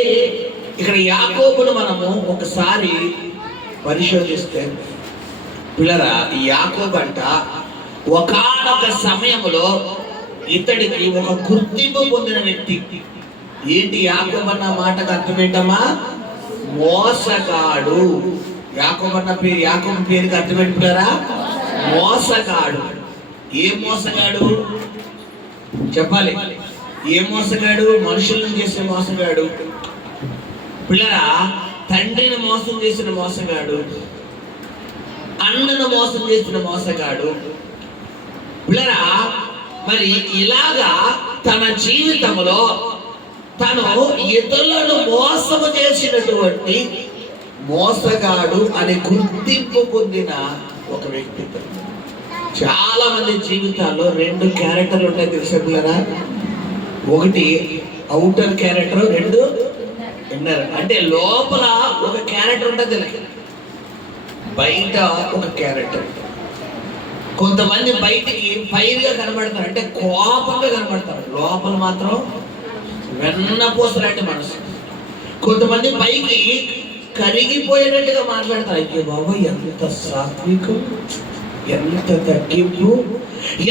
ఇక్కడ యాకోబును మనము ఒకసారి పరిశోధిస్తే పిల్లరా, ఈ యాకోబు అంట ఒకానొక సమయంలో ఇతడికి ఒక గుర్తింపు పొందిన వ్యక్తి. ఏంటి యాకోబు అన్న మాటకు అర్థం ఏంటమ్మా? మోసగాడు. యాకోబు పేరుకి అర్థం ఏంటి పిల్లరా? మోసగాడు. ఏ మోసగాడు చెప్పాలి? ఏ మోసగాడు? మనుషులను చేసే మోసగాడు పిల్లరా. తండ్రిని మోసం చేసిన మోసగాడు, అన్నను మోసం చేసిన మోసగాడు పిల్లరా. మరి ఇలాగా తన జీవితంలో తను ఇతరులను మోసము చేసినటువంటి మోసగాడు అని గుర్తింపు పొందిన ఒక వ్యక్తి. చాలా మంది జీవితాల్లో రెండు క్యారెక్టర్లు ఉంటాయి తెలుసా పిల్లరా? ఒకటి అవుటర్ క్యారెక్టర్, రెండు ఇన్నర్. అంటే లోపల ఒక క్యారెక్టర్ ఉంటుంది, బయట ఒక క్యారెక్టర్. కొంతమంది బయటికి ఫైర్ గా కనబడతారు, అంటే కోపంగా కనబడతారు, లోపల మాత్రం వెన్నపూసలాంటి మనసు. కొంతమంది పైకి కరిగిపోయేటట్టుగా మాట్లాడతారు. అయ్యో బాబా, ఎంత సాత్వికం, ఎంత తగ్గింపు,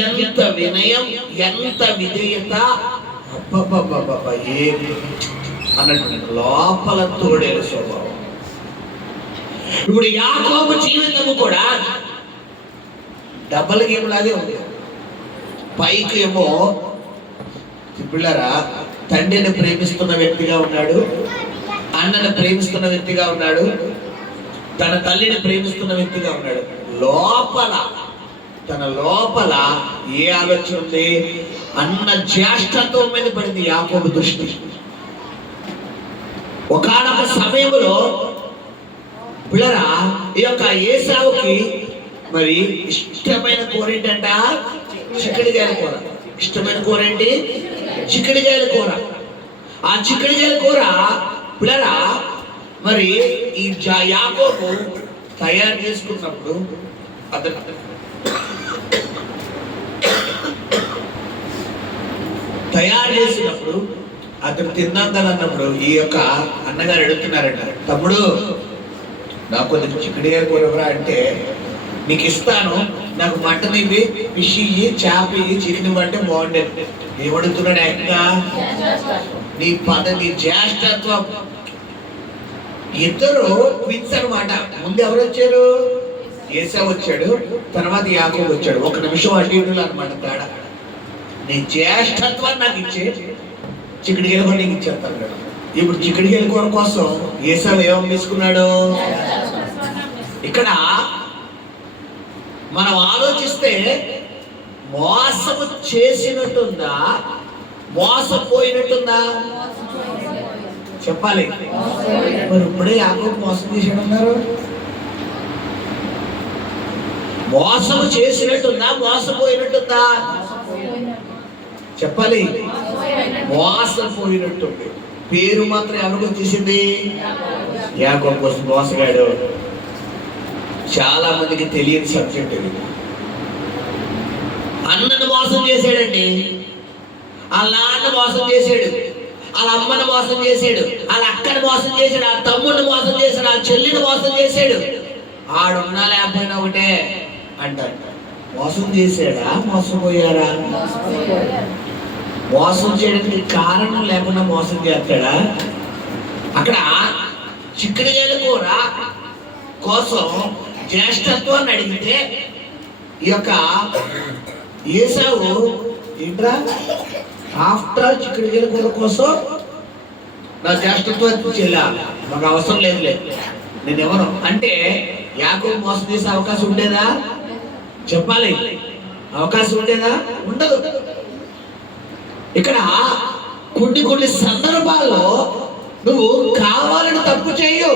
ఎంత వినయం, ఎంత విధేయత, అబ్బబ్బబ్బబ్బ ఏమి అన్నట్టు లోపల తోడేలు స్వభావం. ఇప్పుడు యాకోబు జీవితము కూడా డబల్ గేమ్ లాగే ఉంది. పైకి ఏమో పిల్లరా తండ్రిని ప్రేమిస్తున్న వ్యక్తిగా ఉన్నాడు, అన్నని ప్రేమిస్తున్న వ్యక్తిగా ఉన్నాడు, తన తల్లిని ప్రేమిస్తున్న వ్యక్తిగా ఉన్నాడు. తన లోపల ఏ ఆలోచన ఉంది? అన్న జ్యేష్ఠత్వం మీద పడింది యాకోబు దృష్టి. ఒకానొక సమయంలో పిల్లరా ఈ యొక్క ఏసావుకి మరి ఇష్టమైన కూర ఏంటంట? చిక్కుడుకాయల కూర. ఇష్టమైన కూర ఏంటి? చిక్కుడుకాయల కూర. ఆ చిక్కుడుకాయల కూర పిల్లరా మరి ఈ యాకోబు తయారు చేసుకున్నప్పుడు అతను తిన్నాను అన్నప్పుడు ఈ యొక్క అన్నగారు అడుగుతున్నారంట, తమ్ముడు నాకు కొద్దిగా చిక్కుడుకాయల కూర ఎవరా అంటే, నీకు ఇస్తాను, నాకు మటన్ ఇవి, ఫిష్ ఇవి, చేప ఇవి, చికెన్ ఇవ్వంటే బాగుండేది. ఏమడుగుతున్నాడు ఆయన? నీ జ్యేష్ఠత్వం. ఇద్దరు ట్విన్స్ అనమాట. ముందు ఎవరు వచ్చారు? ఏసావు వచ్చాడు, తర్వాత యాకోబు వచ్చాడు. ఒక నిమిషం అటు ఇటులు అనమాట తేడా. నీ జ్యేష్ఠత్వాన్ని నాకు ఇచ్చే, చిక్కుడుకాయల కూర నీకు ఇచ్చేస్తాను కదా. ఇప్పుడు చిక్కుడుకాయల కూర కోసం ఏసావు ఏమని తీసుకున్నాడు? ఇక్కడ మనం ఆలోచిస్తే మోసము చేసినట్టుందా, మోసపోయినట్టుందా? చెప్పాలి. మరి ఇప్పుడే యాకోబు మోసం చేసాడు అన్నారు. మోసము చేసినట్టుందా, మోసపోయినట్టుందా? చెప్పాలి. మోసపోయినట్టుంది. పేరు మాత్రం ఎవరికి వచ్చేసింది? యాకోబు కోసం మోసగాడు. చాలా మందికి తెలియని సబ్జెక్ట్ ఇది. అన్నను మోసం చేశాడండి, వాళ్ళ నాన్న మోసం చేశాడు, వాళ్ళ అమ్మని మోసం చేశాడు, వాళ్ళ అక్కని మోసం చేశాడు, ఆ తమ్ముడిని మోసం చేశాడు, ఆ చెల్లిని మోసం చేశాడు. ఆడున్నా లేకపోయినా ఒకటే అంటాడు. మోసం చేశాడా, మోసపోయారా? మోసం చేయడానికి కారణం లేకుండా మోసం చేస్తాడా? అక్కడ చిక్కుడుకాయల కూర కోసం జ్యేష్ఠత్వాన్ని అడిగితే ఈ యొక్క ఏసావు ఏంట్రా, ఆఫ్టర్ చిక్కుడుకాయల కూర కోసం నా జ్యేష్ఠత్వాన్ని చెల్లా, నాకు అవసరం లేదులే, నేను ఎవరు అంటే యాకోబు మోసం చేసే అవకాశం ఉండేదా? చెప్పాలి. అవకాశం ఉండేదా? ఉండదు. ఇక్కడ కొన్ని సందర్భాల్లో నువ్వు కావాలని తప్పు చేయు,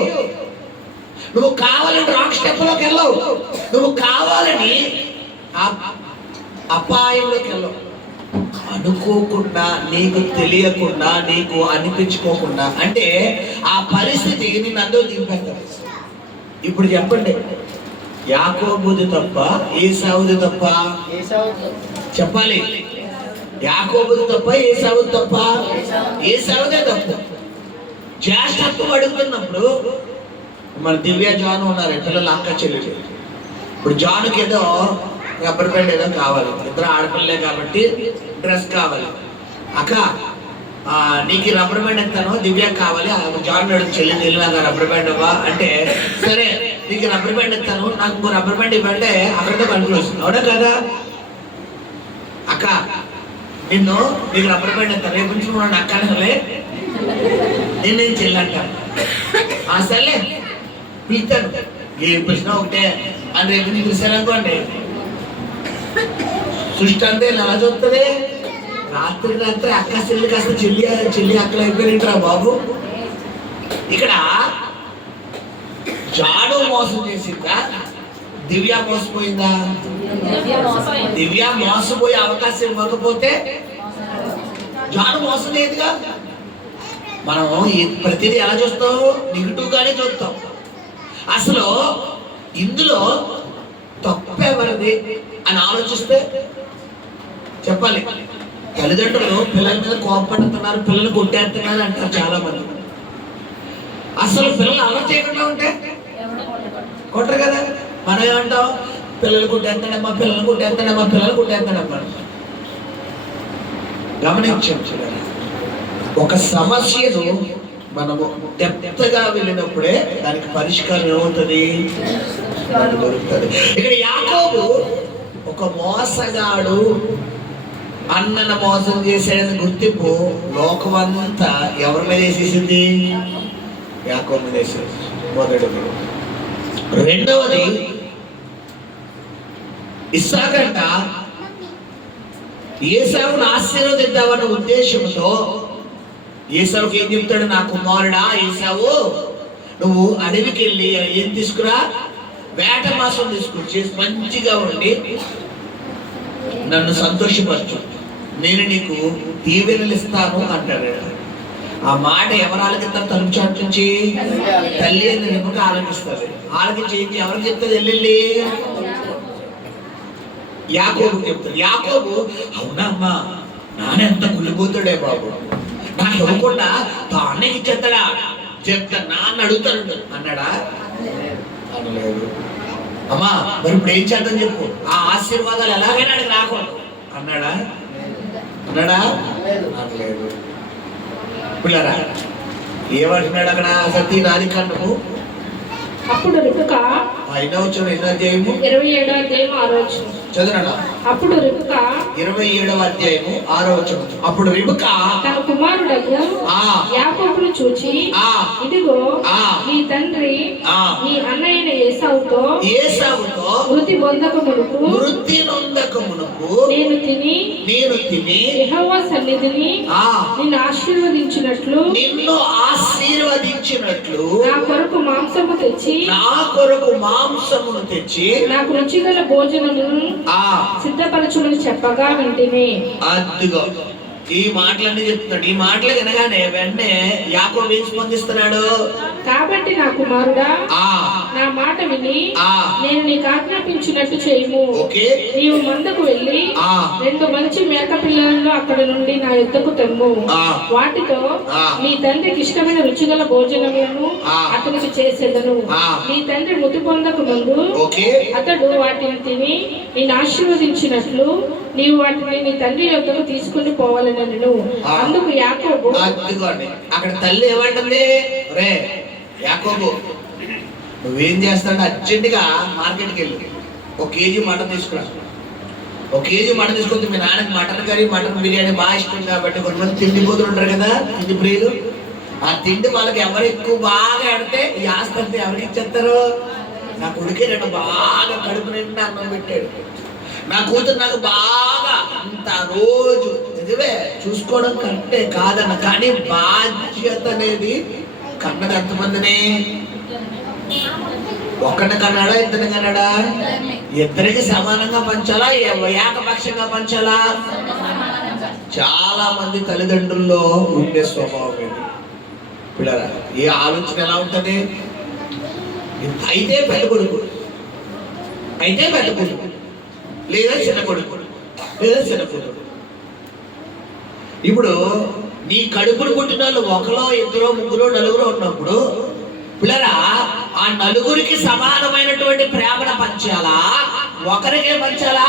నువ్వు కావాలని రాంగ్ స్టెప్లోకి వెళ్ళవు, నువ్వు కావాలని అపాయంలోకి వెళ్ళవు. అనుకోకుండా, నీకు తెలియకుండా, నీకు అనిపించుకోకుండా, అంటే ఆ పరిస్థితి నిన్ను అందరూ దింపేస్తారు. ఇప్పుడు చెప్పండి, యాకోబుది తప్ప ఏసావుది తప్ప? చెప్పాలి. యాకోబుది తప్ప ఏసావుది తప్ప? ఏసావుదే తప్పు. జ్యేష్ఠత్వం అడుగుతున్నప్పుడు మన దివ్య జాను ఉన్నారు పిల్లలు, అక్క చెల్లెలు. ఇప్పుడు జానుకి ఏదో రబ్బర్ బ్యాండ్ ఏదో కావాలి, ఇద్దరు ఆడపిల్లలే కాబట్టి డ్రెస్ కావాలి. అక్క నీకు రబ్బర్ బ్యాండ్ ఎత్తాను, దివ్య కావాలి. జాన్ అడుగు, చెల్లి నాకు రబ్బర్ బ్యాండ్ ఇవ్వా అంటే, సరే నీకు రబ్బర్ బ్యాండ్ ఎత్తాను, నాకు ఇంకో రబ్బర్ బ్యాండ్ ఇవ్వంటే అక్కడితో కన్క్లూషన్. అవునా కదా? అక్క నీకు రబ్బర్ బ్యాండ్ ఎత్తాను, రేపు నుంచి నువ్వు అక్క అనలే, నేను చెల్లి అంటాను. సర్లే పిలుతాను, ఏం పిలిచినా ఒకటే అని రేపు నుంచి పిలిచారనుకోండి, సృష్టి అంతే ఎలా చూస్తుంది. రాత్రి అక్క చెల్లి కాస్త చెల్లి అక్కలు అయిపోయినరా బాబు. ఇక్కడ జాను మోసం చేసిందా, దివ్య మోసపోయిందా? దివ్య మోసపోయే అవకాశం ఇవ్వకపోతే జాను మోసం లేదుగా. మనం ప్రతిదీ ఎలా చూస్తాం? నెగిటివ్ గానే చూస్తాం. అసలు ఇందులో తప్పెవరిది అని ఆలోచిస్తే చెప్పాలి. తల్లిదండ్రులు పిల్లల మీద కోపడుతున్నారు, పిల్లలు కొట్టేస్తున్నారు అంటారు చాలా మంది. అసలు పిల్లలు అలా చేయకుండా ఉంటే కొట్టరు కదా. మనం ఏమంటాం? పిల్లలు కొట్టేస్తాడమ్మా, పిల్లలు కొట్టేస్తాడమ్మా, పిల్లలు కొట్టేస్తాడమ్మా. గమనించండి, ఒక సమస్యను మనము డెప్త్గా వెళ్ళినప్పుడే దానికి పరిష్కారం ఏమవుతుంది, దొరుకుతుంది. ఇక్కడ యాకోబు ఒక మోసగాడు, అన్నను మోసం చేశాడని గుర్తింపు లోకమంతా ఎవరి మీద వేసేసింది? యాకోబు మీద వేసేది. మొదటిది. రెండవది, ఇస్సాకంట ఏశావును ఆశీర్వదిద్దామన్న ఉద్దేశంతో ఏశావుకి ఏం చెప్తాడు? నా కుమారుడా ఏశావు, నువ్వు అడవికి వెళ్ళి ఏం తీసుకురా, వేట మాసం తీసుకొచ్చి మంచిగా ఉండి నన్ను సంతోషపరచు, నేను నీకు దీవెనలు ఇస్తాను అంటాడు. ఆ మాట ఎవరు ఆలకిస్తారు? తలుపు చాటు నుంచి తల్లి అని నిమ్మక ఆలకిస్తారు. ఆలకించి ఎవరికి చెప్తుంది? వెళ్ళి యాకోబు చెప్తాడు. యాకోబు, అవునా అమ్మా, నానెంత కుళ్ళిపోతాడే బాబు, నాకు ఇవ్వకుండా తానే ఇచ్చేస్తాడా, చెప్తా నాన్న అడుగుతాడు అన్నాడా? అనలేదు. అమ్మా మరి ఇప్పుడు ఏం చేద్దాం చెప్పు, ఆ ఆశీర్వాదాలు ఎలాగైనా అడిగి రాకూడదు అన్నాడా? అన్నాడా? అనలేదు. పిల్లరా ఏమంటున్నాడు అక్కడ? సతీ నాది కన్ను. అప్పుడు రిబ్కా, అయినా వచ్చిన ఎన్నో అధ్యాయము 27వ అధ్యాయం 6వ వచనం చదువునా. అప్పుడు రిబ్కా 27వ అధ్యాయము 6వ వచనం. అప్పుడు రిబ్కా తన కుమారుడకు యాకోబును చూచి, ఇదిగో నీ తండ్రి నీ అన్నయ్యైన ఏశావుతో వృత్తి పొందకమునకు నేను తిని యెహోవా సన్నిధిని నిన్ను ఆశీర్వదించినట్లు నా కొరకు మాంసమును తెచ్చి నాకు రుచిగల భోజనమును సిద్ధపరచుమని చెప్పగా వింటిని. అద్దుగో ఈ మాటలన్నీ చెప్తున్నాడు. ఈ మాటలు వినగానే వెంటనే యాకోబు ఏం స్పందిస్తున్నాడు? కాబట్టి నా కుమారుడా, నా మాట విని నేను నీకు ఆజ్ఞాపించినట్టు చేయము. నీవు మందకు వెళ్ళి 2 మంచి మేక పిల్లలను అక్కడ నుండి నా యుద్ధకు తెమ్ము. వాటితో నీ తండ్రికి ఇష్టమైన రుచిగల భోజనములను అతనికి చేసేదను. నీ తండ్రి మృతి పొందక ముందు అతడు వాటిని తిని నేను ఆశీర్వదించినట్లు నీవు వాటిని నీ తండ్రి యొద్దకు తీసుకుని పోవాలని. అందుకు యాకోబు, అక్కడ తల్లి ఏమంటుంది? రే యాకోబు, నువ్వేం చేస్తాడు? అర్జెంటుగా మార్కెట్కి వెళ్ళి 1 కేజీ మటన్ తీసుకురా. 1 కేజీ మటన్ తీసుకుంటే మీ నాన్నకి మటన్ కర్రీ, మటన్ బిర్యానీ బాగా ఇష్టం కాబట్టి కొంతమంది తిండి పోతులు ఉంటారు కదా, తిండి ప్రియులు. ఆ తిండి వాళ్ళకి ఎవరు ఎక్కువ బాగా ఆడితే ఈ ఆస్తి ఎవరికి ఇచ్చేస్తారు? నా కొడుకే నేను బాగా కడుపు నిండా అన్నం పెట్టాడు, నా కూతురు నాకు బాగా అంత రోజు నిజమే చూసుకోవడం కరెక్టే కాదన్న, కానీ బాధ్యత అనేది కన్నది ఎంతమందిని? ఒక్కడిని కన్నాడా, ఇద్దరిని కన్నాడా? ఇద్దరికి సమానంగా పంచాలా, ఏకపక్షంగా పంచాలా? చాలా మంది తల్లిదండ్రుల్లో ఉండే స్వభావం ఇది. పిల్లరా, ఈ ఆలోచన ఎలా ఉంటుంది? అయితే పెద్ద కొడుకు, అయితే పెద్ద కొడుకు, లేదా చిన్న కొడుకు, లేదా చిన్న కూతురు. ఇప్పుడు నీ కడుపును పుట్టిన వాళ్ళు ఒకరో ఇద్దరో ముగ్గురో నలుగురో ఉన్నప్పుడు పిల్లరా ఆ నలుగురికి సమానమైనటువంటి ప్రేమను పంచాలా, ఒకరికే పంచాలా?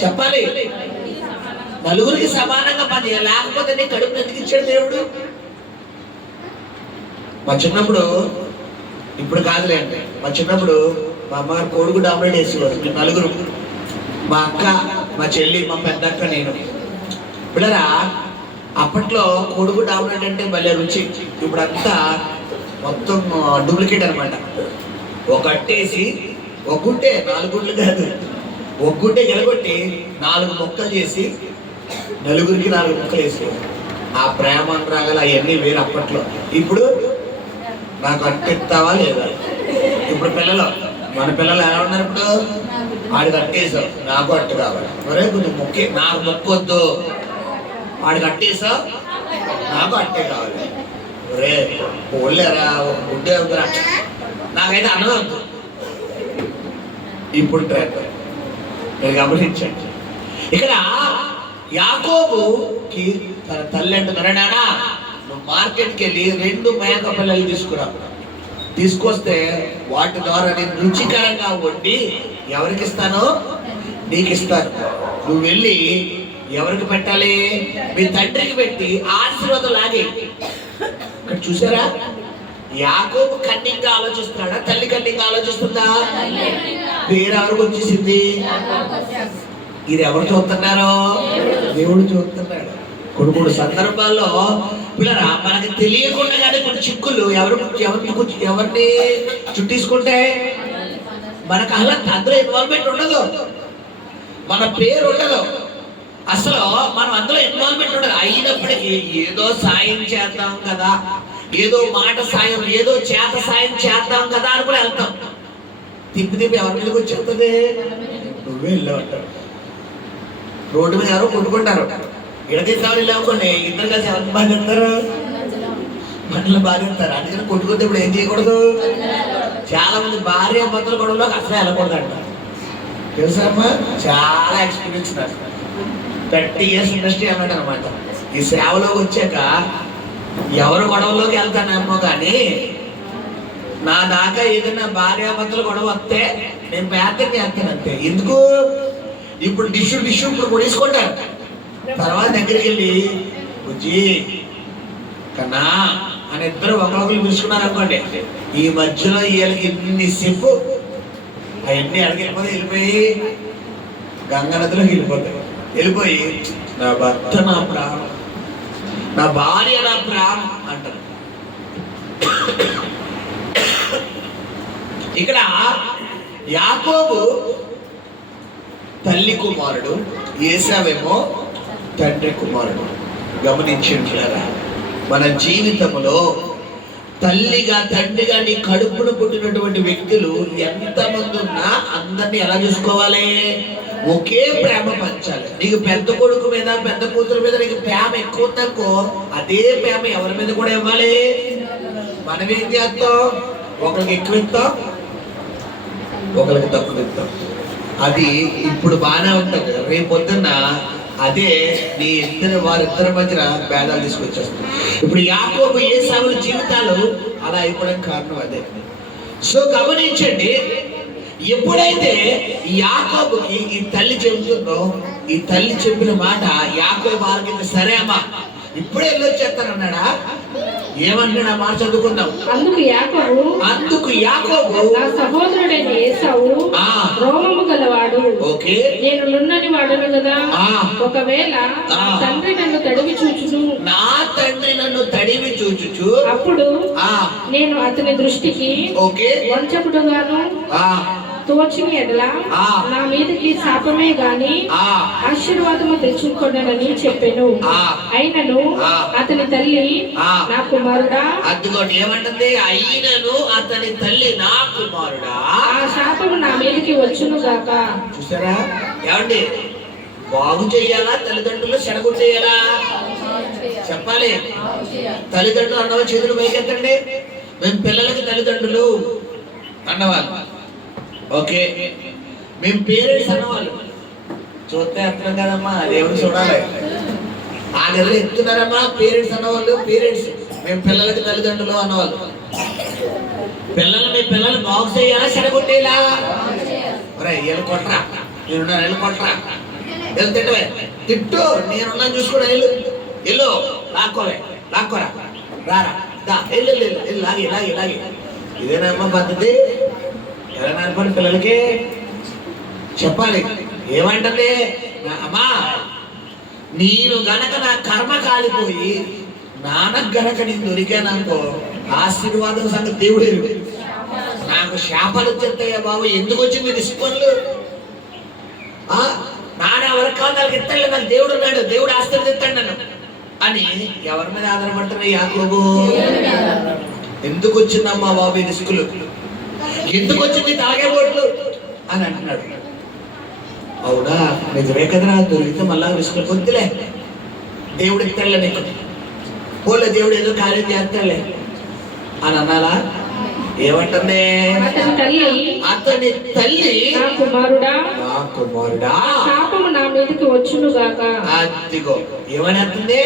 చెప్పాలి. నలుగురికి సమానంగా పంచాలి, లేకపోతే నీ కడుపును ఎందుకు ఇచ్చాడు దేవుడు? మా చిన్నప్పుడు, ఇప్పుడు కాదులేండి, మా చిన్నప్పుడు మా అమ్మగారు కోడిగుడ్డు ఆమ్లెట్ వేసేవారు. మేము నలుగురు, మా అక్క, మా చెల్లి, మా పెద్ద అక్క, నేను. పిల్లరా అప్పట్లో కోడిగుడ్డు ఆమ్లెట్ అంటే భలే రుచి. ఇప్పుడంతా మొత్తం డూప్లికేట్ అనమాట. ఒక అట్టేసి ఒక గుడ్డే, 4 గుడ్లు కాదు, ఒక గుడ్డే గెలగొట్టి 4 ముక్కలు చేసి నలుగురికి 4 ముక్కలు వేసి ఆ ప్రేమ అనురాగాలు అవన్నీ వేరు అప్పట్లో. ఇప్పుడు నాకు అట్టెత్తావా లేదా? ఇప్పుడు పిల్లలు, మన పిల్లలు ఎలా ఉన్నారు? ఇప్పుడు వాడికి అట్టేసావు, నాకు అట్టు కావాలి, మరే కొంచెం మొక్కే, నాకు మొక్కొద్దు, వాడికి అట్టేసావు, నాకు అట్టే కావాలి, రే పోలేరా ఒక గుడ్డే అవుతురా, నాకైతే అనవద్దు. ఇప్పుడు ట్రాక్ మీరు గమనించండి. ఇక్కడ యాకోబుకి తన తల్లి అంటున్నారా, నానా నువ్వు మార్కెట్కి వెళ్ళి 2 మేక పిల్లలు తీసుకురా, తీసుకొస్తే వాటి ద్వారా నేను రుచికరంగా వండి ఎవరికి ఇస్తానో నీకు ఇస్తాను. నువ్వు వెళ్ళి ఎవరికి పెట్టాలి? మీ తండ్రికి పెట్టి ఆశీర్వాదం లాగే. ఇక్కడ చూసారా, యాకోబు కన్నింగా ఆలోచిస్తున్నాడా, తల్లి కన్నింగా ఆలోచిస్తుందా? పేరు ఎవరికి వచ్చేసింది? ఇది ఎవరు చూస్తున్నారో? దేవుడు చూస్తున్నాడు. కొన్ని సందర్భాల్లో పిల్లరా మనకి తెలియకుండా కానీ కొన్ని చిక్కులు ఎవరిని చుట్టేసుకుంటే మనకు అలా అందులో ఇన్వాల్వ్మెంట్ ఉండదు, మన పేరు ఉండదు, అసలు మనం అందులో ఇన్వాల్వ్మెంట్ ఉండదు. అయినప్పటికీ ఏదో సాయం చేద్దాం కదా, ఏదో మాట సాయం, ఏదో చేత సాయం చేద్దాం కదా అని కూడా వెళ్తాం. తిప్పి ఎవరి మీదకి వచ్చేస్తుంది? నువ్వే వెళ్ళావు. రోడ్డు మీద ఎవరో కొట్టుకుంటారు, ఇడతీసారి లేకుండా ఇద్దరు కలిసి ఎవరిని బాధిస్తారు? మనల్ని బాధిస్తారు. అందుకని కొట్టుకుంటే ఇప్పుడు ఏం చేయకూడదు? చాలా మంది భార్య భర్తల గొడవలోకి అసలు వెళ్ళకూడదు అంట. తెలుసా అమ్మా, చాలా ఎక్స్పీరియన్స్ నాకు. 30 years ఇండస్ట్రీ అన్నట్టు అనమాట. ఈ సేవలోకి వచ్చాక ఎవరు గొడవలోకి వెళ్తానేమో కానీ నా దాకా ఏదైనా భార్య భర్తల గొడవ వస్తే నేను ప్రార్థన చేస్తాను అంతే. ఎందుకు? ఇప్పుడు డిష్యూ ఇప్పుడు కొనేసుకుంటారు. తర్వాత దగ్గరికి వెళ్ళి బుజ్జి కన్నా అని ఇద్దరు ఒకరొకరు పిలుచుకున్నారు అనుకోండి, ఈ మధ్యలో వీళ్ళకి ఇన్ని సేపు అవన్నీ అడిగిపోతే వెళ్ళిపోయి గంగా నదిలోకి వెళ్ళిపోతాయి. వెళ్ళిపోయి నా భర్త నా ప్రాణం, నా భార్య నా ప్రాణం అంటారు. ఇక్కడ యాకోబు తల్లి కుమారుడు, ఏసావేమో తండ్రి కుమారుడు. గమనించారా, మన జీవితంలో తల్లిగా తండ్రిగా నీ కడుపును పుట్టినటువంటి వ్యక్తులు ఎంతమంది ఉన్నా అందరినీ ఎలా చూసుకోవాలి? ఒకే ప్రేమ పంచాలి. నీకు పెద్ద కొడుకు మీద పెద్ద కూతురు మీద నీకు ప్రేమ ఎక్కువ ఉందనుకో, అదే ప్రేమ ఎవరి మీద కూడా ఇవ్వాలి. మనం ఏం చేస్తాం? ఒకరికి ఎక్కువ ఇస్తాం, ఒకరికి తక్కువ ఇస్తాం. అది ఇప్పుడు బాగానే ఉంటుంది, రేపు పొద్దున్న అదే నీ వారిద్దరి మధ్యన భేదాలు తీసుకొచ్చేస్తాం. ఇప్పుడు యాకోబు ఏసావుల జీవితాలు అలా అయిపోవడానికి కారణం అదే. సో గమనించండి, ఎప్పుడైతే యాకోబుకి ఈ తల్లి చెబుతుందో, ఈ తల్లి చెప్పిన మాట యాకోబు ఆలకించి సరే అమ్మా ఇప్పుడే వెళ్ళొచ్చేస్తానన్నాడా? ఏమన్నాడు? ఆ మాట చదువుకుందాం. అందుకు యాకోబు నా సహోదరుడైన ఏసావు రోమము గలవాడు, ఓకే నేను నున్నని వాడను కదా, ఒకవేళ నా తండ్రి నన్ను తడివి చూచుచు అప్పుడు నేను అతని దృష్టికి వంచకుడుగాను తోచిన ఎడల నా మీదకి శాపమే గాని ఆశీర్వాదము తెచ్చుకోనని చెప్పాను. అయినను అతని తల్లి నా కుమారుడా, అదిగోండి ఏమంటుంది? అయినను అతని తల్లి నా కుమారుడా, ఆ శాపము నా మీదకి వచ్చును గాక. చూసారా ఏమండి? బాగు చెయ్యాలా తల్లిదండ్రులు, చెడగు చేయాలా? చెప్పాలి. తల్లిదండ్రులు అన్నవాళ్ళు చేతులు పైకెత్తండి. మేము పిల్లలకి తల్లిదండ్రులు అన్నవాళ్ళు, ఓకే. మేము పేరెంట్స్ అన్నవాళ్ళు. చూస్తే అర్థం కదమ్మా, దేవుడు చూడాలి. ఆ గదిలో ఎత్తున్నారమ్మా పేరెంట్స్ అన్నవాళ్ళు. పేరెంట్స్ మేము పిల్లలకి తల్లిదండ్రులు అన్నవాళ్ళు. మీ పిల్లలు బాగు చేయాలా చెడగొట్టేలా? వెళ్ళి కొట్టరా, నేనున్నా వెళ్ళి కొట్టరా, వెళ్ళి తిట్టవే, తిట్టు, నేనున్నా చూసుకోవడం, వెళ్ళు లాక్కోరా రారా లాగి. ఇదేనమ్మా పద్ధతి? ఎవరైనా అనుకోండి పిల్లలకి చెప్పాలి. ఏమంటే అమ్మా నేను గనక నా కర్మ కాలిపోయి నాన్నకు గనక నేను దొరికాననుకో ఆశీర్వాదం సంగతి దేవుడు నాకు శాపాలు వచ్చేస్తాయా బాబు, ఎందుకు వచ్చింది రిస్పన్లు? నాన్న ఎవరికి కావాలి వాళ్ళకి ఇస్తాడు, నాకు దేవుడు ఉన్నాడు, దేవుడు ఆశీర్వదిస్తాడు నన్ను అని ఎవరి మీద ఆధారపడుతున్నా యాకోబు? ఎందుకు వచ్చిందమ్మా బాబు ఈ రిస్కులు, ఎందుకు వచ్చింది తాగే ఓట్లు అని అంటున్నాడు. అవునా, నిజమే కదరా, దొరికితే మళ్ళా రిస్కులు కొద్దిలే, దేవుడు ఇస్తాడులే నీకు, పోలే దేవుడు ఏదో కార్యం చేస్తాడులే అని అన్నారా? ఏమంటుంది? అతని తల్లి నా కుమారుడా శాపము నా మీదకి వచ్చును గాక. అదిగో ఏమని అంటుంది?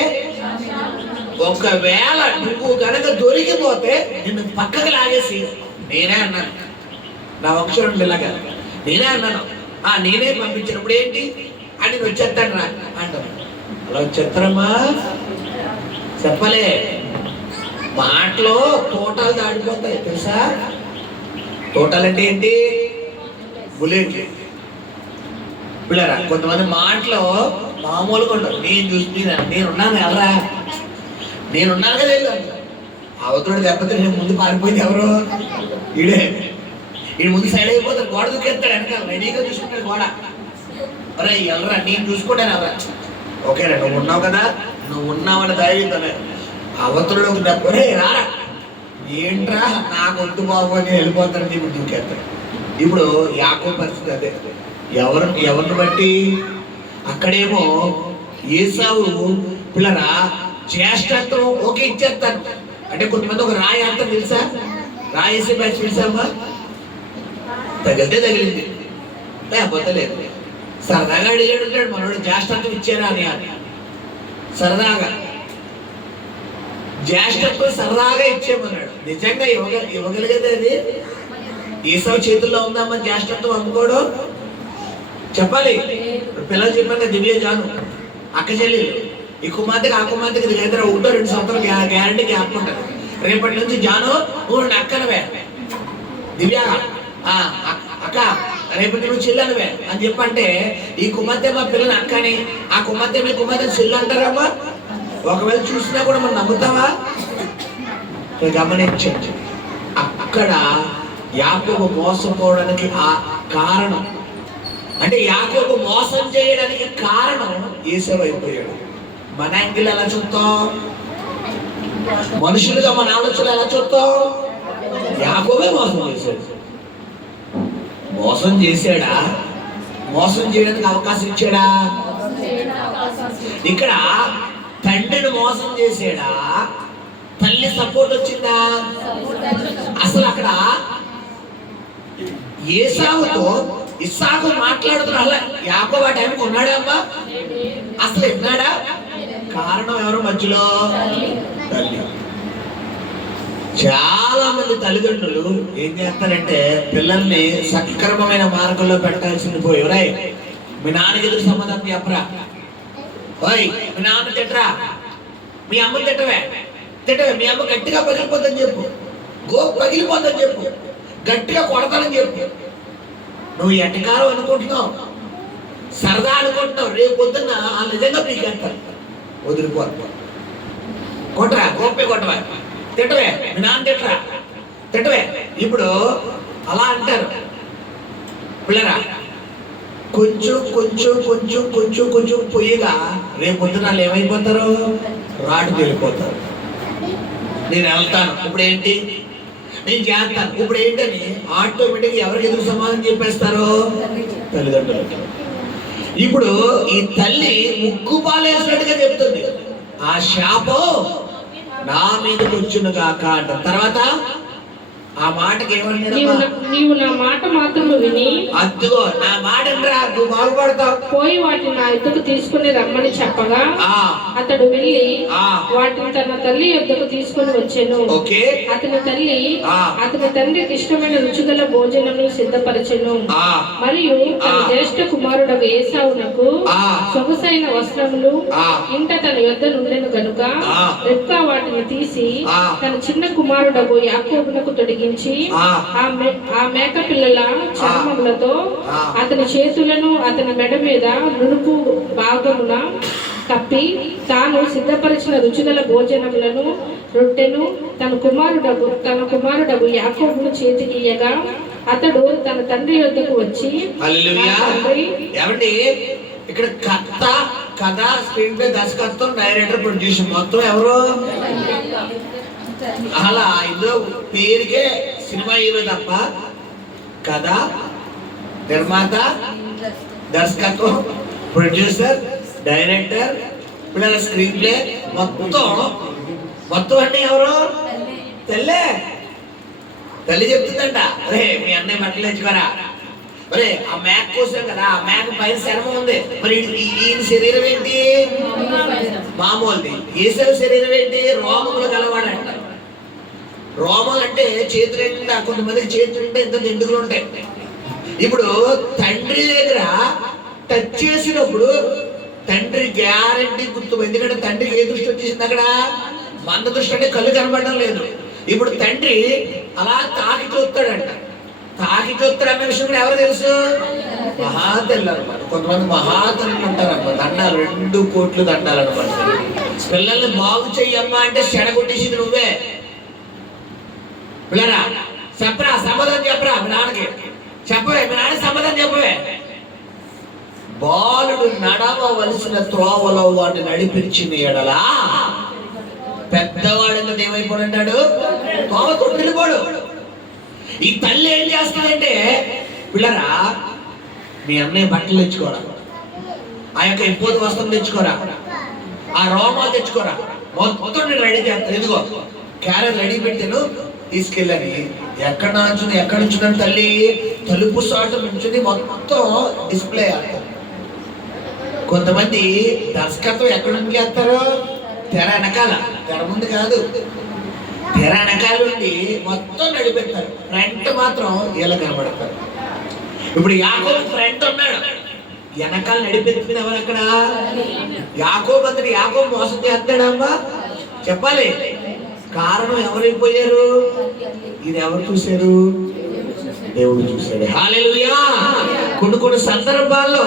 ఒకవేళ నువ్వు కనుక దొరికిపోతే నిన్ను పక్కకు లాగేసి నేనే అన్నాను, నా వంశం ఇలాగా నేనే అన్నాను, నేనే పంపించినప్పుడు ఏంటి అని వచ్చేస్తాను రా అంటాను. అలా వచ్చేస్తారమ్మా చెప్పలే, మాటలో తోటలు దాడిపోతాయి తెలుసా? తోటలు అంటే ఏంటి? బుల్లెట్లు. పిల్లరా కొంతమంది మాటలో మామూలుగా ఉండరు. నేనున్నాను ఎవరా, నేనున్నాను కదా వెళ్ళు. అవతోడు దెబ్బతే నేను ముందు పారిపోయింది ఎవరు? ఈడు ముందు సైడ్ అయిపోతాడు, గోడ దుక్కేస్తాడు, వెనకాల రెడీగా చూసుకుంటాడు గోడ. అరే ఎవరా, నేను చూసుకుంటాను ఎవరా? ఓకేనా, నువ్వు ఉన్నావు కదా, నువ్వు ఉన్నావని దయవితనే అవతరుడు డబ్బరే రారా, ఏంట్రా నాకు వద్దు బాబు అని వెళ్ళిపోతాడని ఇప్పుడు దుక్కేస్తాడు. ఇప్పుడు యాకోబు పరిస్థితి అదే. ఎవరిని బట్టి? అక్కడేమో ఏసావు పిల్లరా జ్యేష్ఠత్వం ఓకే ఇచ్చేస్తాను అంటే కొంతమంది ఒక రాయి అంతం తెలుసా? రాయేసే బ్యాచ్ తెలుసామ్మా? తగిలితే తగిలింది, లేకపోతే లేదు. సరదాగా అడిగాడు మనోడు, జ్యేష్ఠత్వం ఇచ్చారా అని సరదాగా. జ్యేష్ఠత్వం సరదాగా ఇచ్చేమన్నాడు. నిజంగా ఇవ్వగలిగేది అది? ఏసావు చేతుల్లో ఉందమ్మా జ్యేష్ఠత్వం అమ్ముకోవడం? చెప్పాలి. పిల్లలు చెప్పాక దివ్య జాను అక్క చెల్లెలు, ఈ కుమార్తెకి ఆ కుమార్తెకి దగ్గర 1-2 సంవత్సరాలు గ్యారంటీ గ్యాప్ ఉంటుంది. రేపటి నుంచి జాను నువ్వు అక్కనవే, దివ్య అక్క రేపటి నుంచి చెల్లెనవే అని చెప్పంటే ఈ కుమార్తె మా పిల్లని అక్కని, ఆ కుమార్తె మీ కుమార్తె చెల్లు అంటారమ్మా? ఒకవేళ చూసినా కూడా మనం నమ్ముతావా? గమనించండి, అక్కడ యాకోబు మోసపోవడానికి ఆ కారణం అంటే యాకోబు మోసం చేయడానికి కారణం ఏసావు అయిపోయాడు. మన యాంగిల్ ఎలా చూస్తాం? మనుషులుగా మన ఆలోచనలు ఎలా చూస్తాం? యాకోబే మోసం చేశాడు. మోసం చేశాడా? మోసం చేయడానికి అవకాశం ఇచ్చాడా? ఇక్కడ తండ్రిని మోసం చేశాడా? తల్లి సపోర్ట్ వచ్చిందా? అసలు అక్కడ ఏసావుతో ఇస్సాకు మాట్లాడుతున్నా, అలా యాకోబు ఆ టైంకి ఉన్నాడా అమ్మా? అసలు విన్నాడా? కారణం ఎవరు మధ్యలో? తల్లి. చాలా మంది తల్లిదండ్రులు ఏం చేస్తారంటే పిల్లల్ని సక్రమమైన మార్గంలో పెట్టాల్సింది పోయి, రై మీ నాన్నకి ఎదురు సంబంధం చెప్పరా, ఓయ్ మీ నాన్న తిట్టరా, మీ అమ్మ తిట్టవే, మీ అమ్మ గట్టిగా పగిలిపోద్దని చెప్పు, పగిలిపోద్దని చెప్పు, గట్టిగా కొడతానని చెప్పు. నువ్వు ఎటకారం అనుకుంటున్నావు, సరదా అనుకుంటున్నావు, రేపు పొద్దున్న ఆ నిజంగా పీకేస్తారు. వదిలిపోతా కొట్టరా, గోపే కొట్టవా, తిట్టవే మీ నాన్న తిట్టవే. ఇప్పుడు అలా అంటారు పిల్లరా, కొంచెం కొంచెం కొంచెం కొంచెం కొంచెం పొయ్యిగా రేపు పొద్దున వాళ్ళు ఏమైపోతారు? రాటు వెళ్ళిపోతారు. నేను వెళ్తాను ఇప్పుడు ఏంటి, నేను చేస్తాను ఇప్పుడు ఏంటని ఆటోమేటిక్గా ఎవరికి ఎదురు సమాధానం చెప్పేస్తారు? తల్లిదండ్రులు. ఇప్పుడు ఈ తల్లి ముక్కు పాలేసినట్టుగా చెప్తుంది, ఆ శాపం నా మీదకి వచ్చును గాక అంట. తర్వాత ఆ మాటకి ఏమన్నాడు? నీవు నా మాట మాత్రము విని అద్దుగో నా మాట రా, నువ్వు బాగుపడతావు, పోయి వాటిని నా యొద్దకు తీసుకుని రమ్మని చెప్పగా అతడు వెళ్ళి వాటిని తన తల్లి యొద్దకు తీసుకుని వచ్చెను. అతని తల్లి అతని తండ్రికి ఇష్టమైన రుచిగల భోజనములు సిద్ధపరచెను. మరియు తన జ్యేష్ఠ కుమారుడకు ఏసావునకు సొగసైన వస్త్రములు ఇంట తన యొద్ద నుండెను గనుక రెబ్కా వాటిని తీసి తన చిన్న కుమారుడకు యాకోబునకు తొడిగించి ఆ మేక పిల్లల చర్మములతో అతని చేతులను అతని మెడ మీద నునుపు భాగమున కప్పి తాను సిద్ధపరిచిన రుచిగల భోజనములను రొట్టెను తన కుమారుడగు యాకోబును చేతికియగా అతడు తన తండ్రి యొద్దకు వచ్చి, ఇక్కడ కథ స్క్రీన్ ప్లే దర్శకత్వం డైరెక్టర్ ప్రొడ్యూసర్ మొత్తం ఎవరు? అలా ఇందులో పేరుకే సినిమా హీరో తప్ప కథ, నిర్మాత, దర్శకత్వం, ప్రొడ్యూసర్, డైరెక్టర్, పిల్లల స్క్రీన్ ప్లే మొత్తం అంటే ఎవరు? తల్లి చెప్తుందంట, అరే మీ అన్నయ్య బట్టలు తెచ్చుకోరా, మరి ఆ మేక కోసం కదా, ఆ మేక పైన శర్మం ఉంది, మరి ఈయన శరీరం ఏంటి? మామూలుది. ఏసావు శరీరం ఏంటి? రోమములు గలవాడంట. రోమాలు అంటే చేతులు ఏంటంటే కొంతమందికి చేతులు ఉంటే ఎంత ఎండుగులు ఉంటాయి. ఇప్పుడు తండ్రి దగ్గర టచ్ చేసినప్పుడు తండ్రి గ్యారంటీ గుర్తు. ఎందుకంటే తండ్రికి ఏ దృష్టి వచ్చేసింది అక్కడ? మంద దృష్టి అంటే కళ్ళు కనబడడం లేదు. ఇప్పుడు తండ్రి అలా తాకి చూస్తాడంట. తాకి చూస్తాడు అన్న విషయం కూడా ఎవరు తెలుసు? మహాతల్లి అనమాట. కొంతమంది మహాతల్లు ఉంటారన్నమాట. దండాలు 2 కోట్లు దండాలు అనమాట. పిల్లల్ని బాగు చెయ్యమ్మా అంటే చెడగొట్టేసింది నువ్వే. పిల్లరా చెప్పరా, సమాధానం చెప్పరా మీ నాన్నకి, చెప్పవే మీ నాన్న సమాధానం చెప్పవే. బాలుడు నడవవలసిన త్రోవలో వాడిని నడిపించిన ఎడలా పెద్దవాడు ఎందుకు ఏమైపోయినాడు? తోవ తొట్టిపోడు. ఈ తల్లి ఏం చేస్తుందంటే, పిల్లరా మీ అన్నయ్య బట్టలు తెచ్చుకోరా, ఆ యొక్క ఇంపోదు వస్త్రం తెచ్చుకోరా, ఆ రోమాలు తెచ్చుకోరా, మొత్తం నేను రెడీ చేస్తాను. ఇదిగో క్యారెట్ రెడీ పెట్టాను, తీసుకెళ్ళని. ఎక్కడ నుంచున్నాను తల్లి? తలుపు సాటు నుంచుని మొత్తం డిస్ప్లే చేస్తారు. కొంతమంది దర్శకత్వం ఎక్కడ నుంచి చేస్తారు? తెర వెనకాల, తెర ముందు కాదు, తెర వెనకాల నుండి మొత్తం నడిపెడతారు. ఫ్రంట్ మాత్రం ఇలా కనబడతారు. ఇప్పుడు యాకోబు ఫ్రంట్ ఉన్నాడు, వెనకాల నడిపెడుతుంది ఎవరు? అక్కడ యాకోబు. అతడు యాకోబు మోసం చేస్తాడమ్మా చెప్పాలి. కారణం ఎవరైపోయారు? ఇది ఎవరు చూశారు? దేవుడు చూశాడు. హల్లెలూయా. కొన్ని సందర్భాల్లో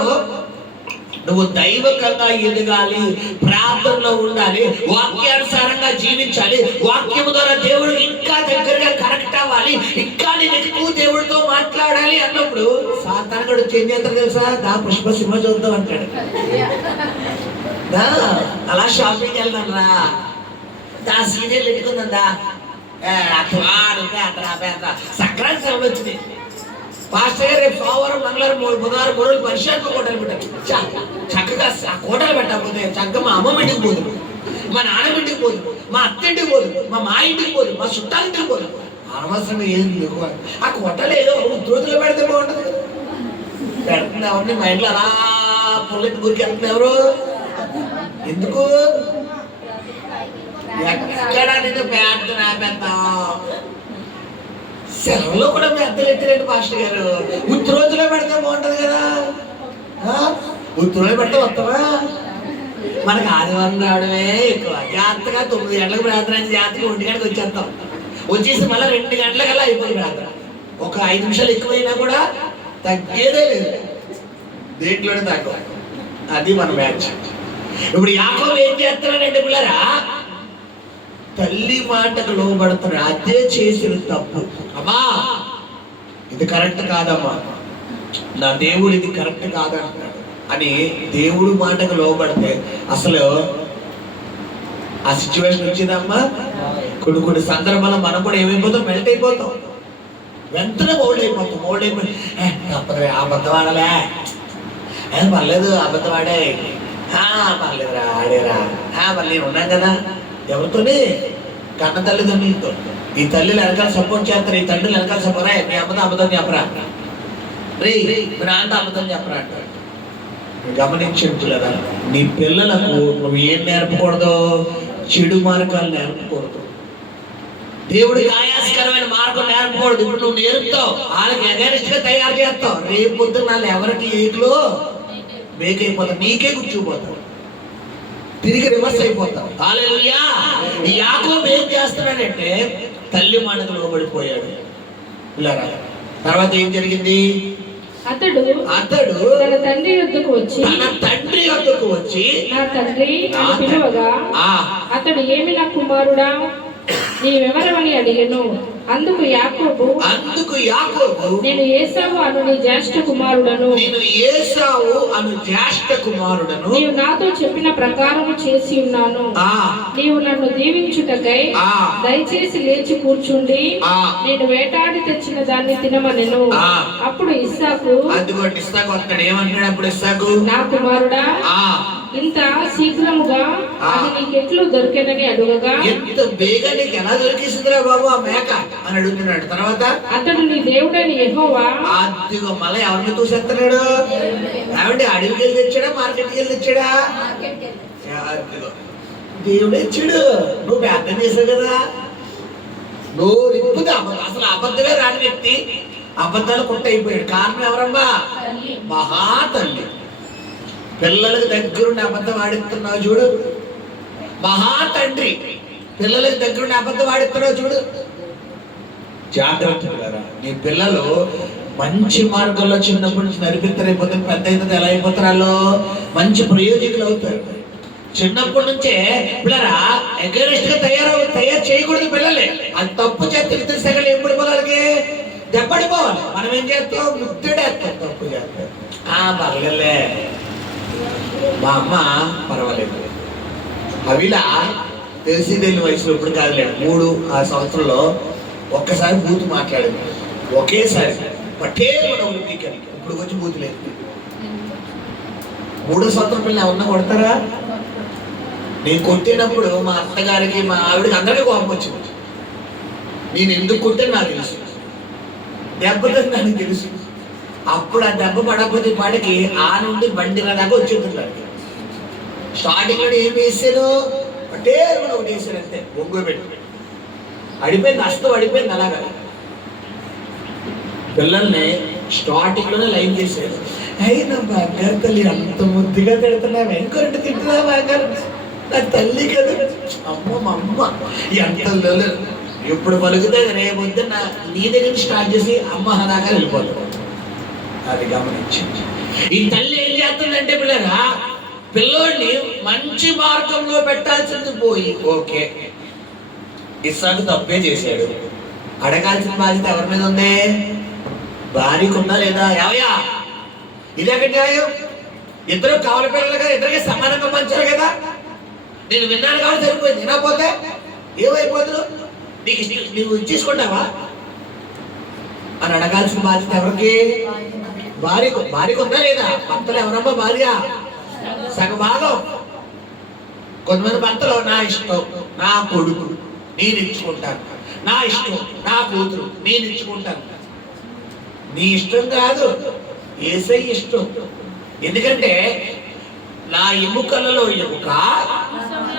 నువ్వు దైవకంగా ఎదగాలి, ప్రార్థనలో ఉండాలి, వాక్యానుసారంగా జీవించాలి, వాక్యము ద్వారా దేవుడు ఇంకా దగ్గరగా కనెక్ట్ అవ్వాలి, ఇంకా నేను ఎక్కువ దేవుడితో మాట్లాడాలి అన్నప్పుడు సాతానుడు ఏం చేస్తాడు తెలుసా? దా పుష్ప సినిమా చూద్దాం అంటాడు. అలా షాపింగ్ వెళ్దాం రా, దా సీరియల్ పెట్టుకుందా, సంక్రాంతి సెలవు వచ్చింది, పాస్టర్ గారు రేపు సోమవారం మంగళవారం బుధవారం 3 రోజులు పరిశోధన కోటలు పెట్టారు. చక్కగా ఆ కోటలు పెట్టకపోతే చక్కగా మా అమ్మ ఇంటికి పోదు, మా నాన్న ఇంటికి పోదు, మా అత్త ఇంటికి పోదు, మా ఇంటికి పోదు, మా చుట్టాలింటికి పోదు. అనవసరంగా ఏంది ఆ కోటలు ఏదో రోజులో పెడితే బాగుంటుంది. పెడుతుంది ఎవరిని మా ఇంట్లో అలా పుల్లెట్టి గురికి వెళ్తుంది ఎవరు? ఎందుకు? ఎక్కడ నేను ప్రార్థన పెద్దాం. సెలవులో కూడా పెద్దలు ఎత్తిరండి పాస్టర్ గారు. రోజులో పెడితే బాగుంటది కదా. రోజులో పెడితే వస్తావా? మనకు ఆదివారం రావడమే ఎక్కువ. జాగ్రత్తగా 9 గంటలకు ప్రార్థన అయితే జాగ్రత్తగా 1 గంటకు వచ్చేస్తాం. వచ్చేసి మళ్ళీ 2 గంటలకల్లా అయిపోయింది ప్రార్థన. ఒక 5 నిమిషాలు ఎక్కువైనా కూడా తగ్గేదే లేదు, దేంట్లోనే తక్కువ. అది మన మ్యాచ్. ఇప్పుడు యాకోబు ఏం చేస్తున్నాడంటే పిల్లరా, తల్లి మాటకు లోబడతాడు. అదే చేసిన తప్పు. అమ్మా ఇది కరెక్ట్ కాదమ్మా, నా దేవుడు ఇది కరెక్ట్ కాదంటున్నాడు అని దేవుడు మాటకు లోబడితే అసలు ఆ సిచ్యువేషన్ వచ్చిందమ్మా. కొన్ని సందర్భాల్లో మనం కూడా ఏమైపోతాం? మెల్ట్ అయిపోతాం, వెంటనే మౌల్డ్ అయిపోయి తప్పదు అబద్ధం ఆడలే, పర్లేదు అబద్ధం ఆడే, పర్లేదురా ఆడేరా, మళ్ళీ నేను ఉన్నాను కదా. ఎవరితోనే? కన్న తల్లిదండ్రులతో. ఈ తల్లిలు వెనకాల సపోర్ట్ చేస్తారు, ఈ తండ్రులు వెనకాల సపోర్ట్. మీ అమ్మతో అబద్ధం చెప్పరా, రే మీ నాన్న అబద్ధం చెప్పరా అంటారు. గమనించులేదా, నీ పిల్లలకు నువ్వు ఏం నేర్పకూడదు, చెడు మార్గాలు నేర్పకూడదు, దేవుడికి ఆయాసకరమైన మార్గం నేర్పకూడదు. ఇప్పుడు నువ్వు నేర్పుతావు, వాళ్ళకి అగైనెస్ట్ గా తయారు చేస్తావు, రేపు పొద్దున్న వాళ్ళు ఎవరికి ఏకులో మేకైపోతావు, నీకే కూర్చుపోతావు, తిరిగి రివర్స్ అయిపోతావు. హల్లెలూయా. యాకోబు ఏం చేస్తున్నాడంటే తల్లి మాటకు లోబడిపోయాడు. పిల్లరా, తర్వాత ఏం జరిగింది? అతడు తన తండ్రి యొద్దకు వచ్చి నా తండ్రి అని పిలువగా, అతడు ఏమి నా కుమారుడా నీవెవరమని అడిగెను. అందుకు యాకోబు నేను ఏశావు అను నీ జ్యేష్ఠ కుమారుడను, నీవు నాతో చెప్పిన ప్రకారము చేసి ఉన్నాను. నీవు నన్ను దీవించుటకై దయచేసి లేచి కూర్చుండి నేను వేటాడి తెచ్చిన దాన్ని తినమనెను. అప్పుడు ఇస్సాకు నా కుమారుడా ఇంత శీఘ్రముగా అది నీకెట్లు దొరికెనని అడుగగా, ఎంత బేగా నీకు ఎలా దొరికిసిందిరా బాబు ఆ మేక అని అడుగుతున్నాడు. తర్వాత అతడు నీ దేవుడని యెహోవా. అదిగో మళ్ళీ ఎవరిని చూసేస్తున్నాడు? ఏమంటే అడవికి వెళ్ళి తెచ్చాడా, మార్కెట్కి వెళ్ళి తెచ్చాడా? దేవుడు ఇచ్చాడు. నువ్వు ప్రార్థన చేసావు కదా, నువ్వు రిప్పుదా అసలు అబద్ధమే రాని వ్యక్తి అబద్ధాలు కొట్ట అయిపోయాడు. కారణం ఎవరమ్మా? మహా తల్లి. పిల్లలకు దగ్గరుండి అబద్ధం ఆడిస్తున్నావు చూడు, మహా తండ్రి పిల్లలకు దగ్గరుండి అబద్ధం ఆడిస్తున్నావు చూడు. జాగ్రత్త. నీ పిల్లలు మంచి మార్గంలో చిన్నప్పటి నుంచి నడిపిస్తారైపోతే పెద్ద అయితే ఎలా అయిపోతారు? వాళ్ళు మంచి ప్రయోజకులు అవుతారు. చిన్నప్పటి నుంచే పిల్లరా అగైనెస్ట్ గా తయారు చేయకూడదు పిల్లలే. అది తప్పు చేస్తే ఇద్దరు సెగలు ఏం పడిపోవాలి, దెబ్బడిపోవాలి. మనం ఏం చేస్తాం? ముద్దడేస్తాం. తప్పు చేస్తాం. పర్వాలే, మా అమ్మ పర్వాలేదు. అవిలా తెలిసి తెలియని వయసులో ఇప్పుడు కాదులేదు, 3-6 సంవత్సరంలో ఒక్కసారి బూతు మాట్లాడింది. ఒకేసారి పట్టేమన వృత్తికి. ఇప్పుడు వచ్చి బూతు లేదు. 3వ సంవత్సరం పిల్లలు ఏమన్నా కొడతారా? నేను కొట్టినప్పుడు మా అత్తగారికి మా ఆవిడకి అందరికీ కోపం వచ్చింది. నేను ఎందుకు కొట్టాను నాకు తెలుసు, దెబ్బతో నాకు తెలుసు. అప్పుడు ఆ దెబ్బ పడకపోతే పాటికి ఆ నుండి బండి దాకా వచ్చేస్తున్నాడు. స్టార్టింగ్ లో ఏం వేసాను? అంటే ఒకటి వేసాను అంతే, ఒంగు పెట్టి అడిపోయింది, అస్తం అడిపోయింది. అలాగా పిల్లల్ని స్టార్టింగ్ లోనే లైన్ చేశారు. అయినా బంగారు తల్లి అంత ముద్దుగా తిడుతున్నావు, ఇంకొకటి తింటున్నా బంగారు నా తల్లి కదా. అమ్మ మా అమ్మ ఎంత ఎప్పుడు పలుకుతే రేపొద్దు నీ దగ్గర స్టార్ట్ చేసి అమ్మ దాకా వెళ్ళిపోతాడు. అది గమనించి ఈ తల్లి ఏం చేస్తుందంటే పిల్లరా పిల్లోడిని మంచి మార్గంలో పెట్టాల్సింది పోయి, ఓకే ఇస్సాకు తప్పే చేశాడు, అడగాల్సిన బాధ్యత ఎవరి మీద ఉంది? భార్యకు ఉందా లేదా? ఎవయా ఇదెక్కడ న్యాయం? ఇద్దరు కవల పిల్లలుగా ఇద్దరికి సమానంగా పంచారు కదా. నేను విన్నాను కాబట్టి సరిపోయింది, వినకపోతే ఏమైపోతుంది? నీకు నువ్వు ఇచ్చేసుకుంటావా అని అడగాల్సిన బాధ్యత ఎవరికి? భార్యకు ఉందా లేదా? భర్తలు ఎవరమ్మా భార్య? సగభాగం. కొంతమంది భర్తలు నా ఇష్టం నా కొడుకు నేను ఇచ్చుకుంటాను, నా ఇష్టం నా కూతురు నేను ఇచ్చుకుంటాను. నీ ఇష్టం కాదు, యేసయ్య ఇష్టం. ఎందుకంటే నా ఎముకలలో ఎముక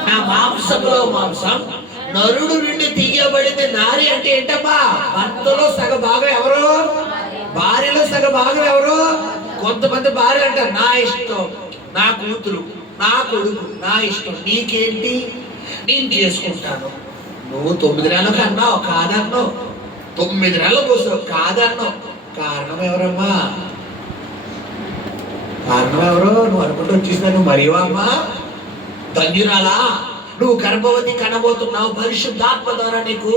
నా మాంసంలో మాంసం, నరుడు నుండి తీయబడింది నారి. అంటే ఏంటమ్మా? భర్తలో సగ భాగం ఎవరు? భార్యలో సగ భాగం ఎవరు? కొంతమంది భార్య అంటారు నా ఇష్టం నా కూతురు నా కొడుకు నా ఇష్టం, నీకేంటి నేను చేసుకుంటాను. నువ్వు 9 నెలలకు అన్నావు కాదన్నావు, 9 నెలలు పోసావు కాదన్నావు. కారణం ఎవరమ్మా? కారణం ఎవరు? నువ్వు అనుకుంటూ వచ్చేసినా నువ్వు మరియమ్మా ధన్యురాలా, నువ్వు గర్భవతి కనబోతున్నావు, పరిశుద్ధాత్మ ద్వారా నీకు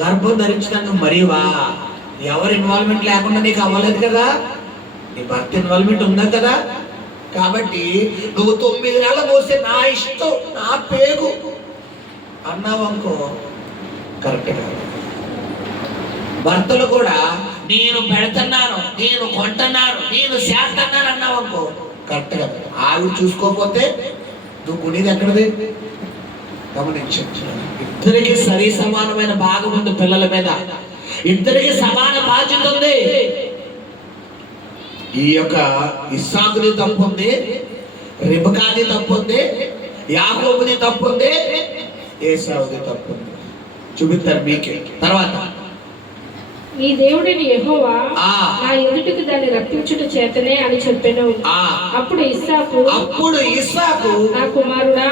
గర్భం ధరించినాను మరియవా. ఎవరి ఇన్వాల్వ్మెంట్ లేకుండా నీకు అవ్వలేదు కదా, నీ భర్త ఇన్వాల్వ్మెంట్ ఉందా కదా. కాబట్టి నువ్వు 9 నెలలు పోస్తే నా ఇష్టం నా పేగు అన్నావు అనుకో, కరెక్ట్ కాదు. భర్తలు కూడా నేను పెడుతున్నాను నేను కొంటున్నాను నేను చేస్తున్నాను అన్నావు అనుకో, కరెక్ట్ కాదు. ఆవిడ చూసుకోకపోతే నువ్వు కొనేది ఎక్కడది? గమనించండి. ఇద్దరికి సరి సమానమైన భాగం ఉంది పిల్లల మీద, ఇద్దరికి సమాన బాధ్యత ఉంది. ఈ యొక్క ఇస్సాకుది తప్పు ఉంది, రిబకాది తప్పు ఉంది, యాకోబుది తప్పు ఉంది, ఏసావుది తప్పు ఉంది. చూపిస్తారు మీకే. తర్వాత నీ దేవుడిని యెహోవా నా ఎదుటికి దాన్ని రప్పించుట చేతనే అని చెప్పెను. అప్పుడు ఇస్సాకు నా కుమారుడా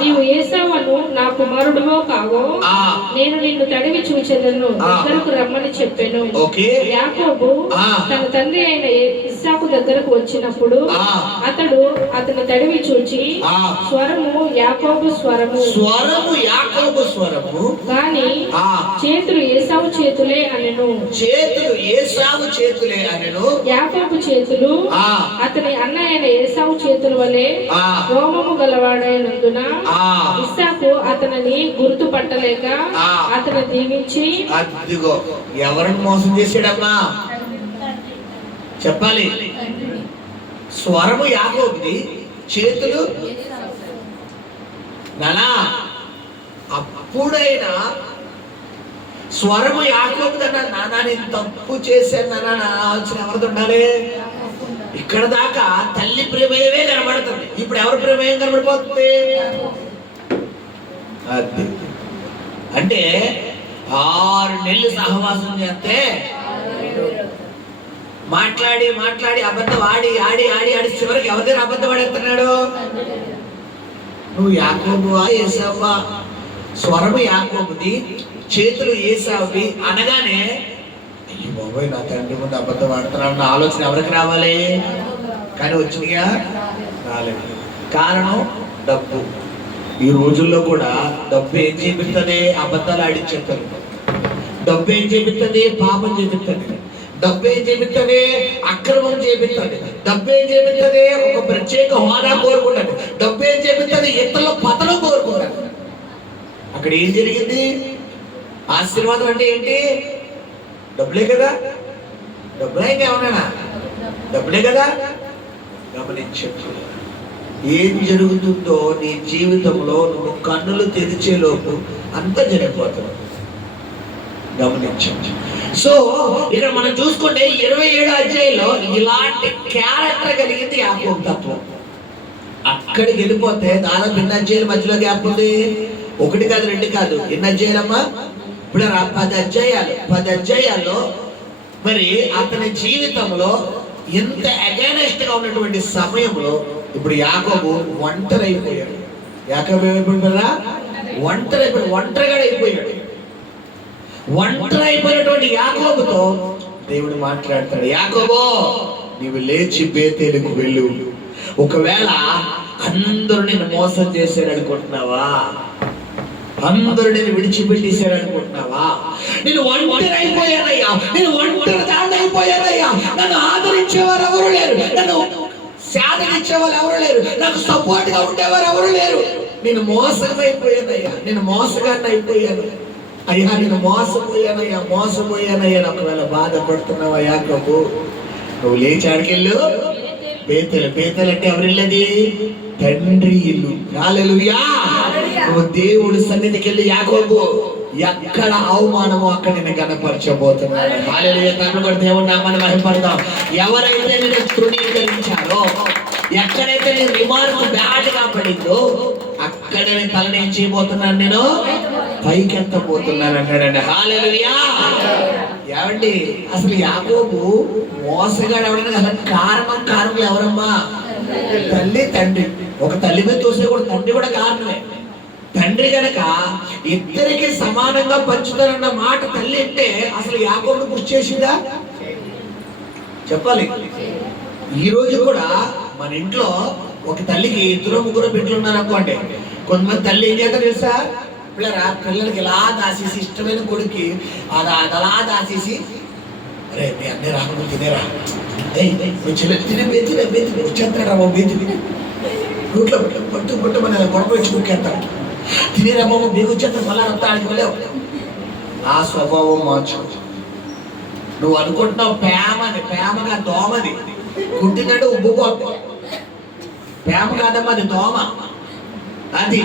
నీవు ఏసావును నా కుమారుడువో కావో నేను నిన్ను తడివి చూచెదను, దగ్గరకు రమ్మని చెప్పెను. యాకోబు తన తండ్రి అయిన ఇస్సాకు దగ్గరకు వచ్చినప్పుడు అతను తడివి చూచి స్వరము యాకోబు స్వరము కానీ చేతులు ఏసావు చేతులే అనెను. చేతులు ఏసావు చేతులే అనెను. యాకోబు చేతులు అతని అన్న అయిన ఏసావు చేతుల వలె రోమము గలవాడైనందున ఇస్సాకు అతనిని గుర్తుపట్టలేక అతను దీవించి, అదిగో ఎవరిని మోసం చేశాడమ్మా చెప్పాలి. స్వరము యాకోబుది, చేతులు నానా. అప్పుడైనా స్వరము యాకోబుదన్నా, నానా నేను తప్పు చేశాను నాన్న, నా ఆలోచన ఎవరిది ఉండాలి? ఇక్కడ దాకా తల్లి ప్రమేయమే కనబడుతుంది, ఇప్పుడు ఎవరి ప్రమేయం కనబడిపోతుంది? అది అంటే 6 నెలలు సహవాసం చేస్తే మాట్లాడి అబద్ధం ఆడి చివరికి ఎవరి దగ్గర అబద్ధం ఆడేస్తున్నాడు? నువ్వు యాకోబువా ఏసావా? స్వరము యాకోబుది, చేతులు ఏసావువి అనగానే అయ్యో బాబోయ్ నా తండ్రి ముందు అబద్ధం ఆడుతున్నాడు నా ఆలోచన ఎవరికి రావాలి? కానీ వచ్చిందిగా రాలేదు. కారణం డబ్బు. ఈ రోజుల్లో కూడా డబ్బు ఏం చేపిస్తుంది? అబద్ధాలు ఆడించేస్తారు. డబ్బు ఏం చేపిస్తుంది? పాపం చేపిస్తుంది. డబ్బు ఏం చేపిస్తుంది? అక్రమం చేపిస్తుంది. డబ్బు ఏం చేపిస్తుంది? ఒక ప్రత్యేక హోదా కోరుకుంటుంది. డబ్బు ఏం చేపిస్తుంది? ఇతరుల పతనం కోరుకుంటుంది. అక్కడ ఏం జరిగింది? ఆశీర్వాదం అంటే ఏంటి? డబ్బులే కదా. డబ్బులే ఇంకేమన్నా? డబ్బులే కదా. గమనించు, ఏం జరుగుతుందో నీ జీవితంలో నువ్వు కన్నులు తెరిచేలోపు అంతా జరిగిపోతుంది. గమనించండి. సో ఇక్కడ మనం చూసుకుంటే 27వ అధ్యాయంలో ఇలాంటి క్యారెక్టర్ కలిగింది యాకోబు తత్వం. అక్కడికి వెళ్ళిపోతే దాదాపు ఎన్ని అధ్యాయుల మధ్యలో గ్యాప్ ఉంది? 1 కాదు 2 కాదు, ఎన్ని అధ్యాయులమ్మా? ఇప్పుడు 10 అధ్యాయాల్లో మరి అతని జీవితంలో ఎంత అగైనెస్ట్ గా ఉన్నటువంటి సమయంలో ఇప్పుడు యాకోబు ఒంటరి అయిపోయాడు. యాకోబు ఏమైపోయాడా? ఒంటరిగా అయిపోయాడు. ఒంటరి అయిపోయినటువంటి యాకోబుతో దేవుడు మాట్లాడతాడు, యాకోబు నీవు లేచి బేతేలుకు వెళ్ళు. ఒకవేళ అందరూ నిన్ను మోసం చేశారు అనుకుంటున్నావా? అందరూ నేను విడిచిపెట్టేశారు అనుకుంటున్నావా? నేను ఒంటరి అయిపోయానయ్యా, నేను ఒంటరి దాన్ని అయిపోయానయ్యా. నన్ను ఆదరించేవారు ఎవరు లేరు, నన్ను శాదనిచ్చేవారు ఎవరు లేరు, నాకు సపోర్ట్ గా ఉండేవారు ఎవరు లేరు. నేను మోసమైపోయానయ్యా, నేను మోసగాన్ని అయిపోయాను అయ్యా, నేను మోసపోయానయ్యా. ఒకవేళ బాధపడుతున్నావా యాకోబు? నువ్వు లేచి ఆడికెళ్ళు బేతేలు అంటే ఎవరిల్లది? తండ్రి ఇల్లు. హల్లెలూయా. నువ్వు దేవుడి సన్నిధికి వెళ్ళి యాకోబు ఎక్కడ అవమానమో అక్కడ నేను కనపరచబోతున్నాను. హల్లెలూయా. తప్పకుండా దేవుడి నామాన్ని మహిమపడదాం. ఎవరైతే నేను తృణీకరించారో, ఎక్కడైతే నేను రిమార్క్ బ్యాడ్ గా పడిందో అక్కడ నేను తలని చేయబోతున్నాను, నేను పైకెత్తబోతున్నాను అంటాడండి. హల్లెలూయా. ఏమండి అసలు యాకోబు మోసగాడు ఎవడన్నా కదా? కారణం ఎవరమ్మా? తల్లి తండ్రి. ఒక తల్లి మీద చూసే కూడా తండ్రి కూడా కారణమే. తండ్రి గనక ఇద్దరికి సమానంగా పంచుతారన్న మాట తల్లి అంటే అసలు యాకోబును కృషి చేసిందా? చెప్పాలి. ఈ రోజు కూడా మన ఇంట్లో ఒక తల్లికి 2-3 బిడ్డలు ఉన్నారు అనుకోండి. కొంతమంది తల్లి ఏం చేస్తారు తెలుసా? పిల్లలకి ఇలా దాసేసి, ఇష్టమైన కొడుక్కి అలా దాసేసి, అరే మీ అన్నీ రాకుండా తినేరా, వచ్చేస్తాడా నోట్లో పట్టు మన గొడవ వచ్చి ముక్కేస్తాడు. తినేరా బాబు మీకు వచ్చేస్తాడు, మళ్ళా అంతా ఆడిపోలేవు. ఆ స్వభావం మార్చు. నువ్వు అనుకుంటున్నావు ప్రేమగా దోమది కుట్టినాడు ఉబ్బుకోద్దు. ప్రేమ కాదమ్మా, అది దోమ. అది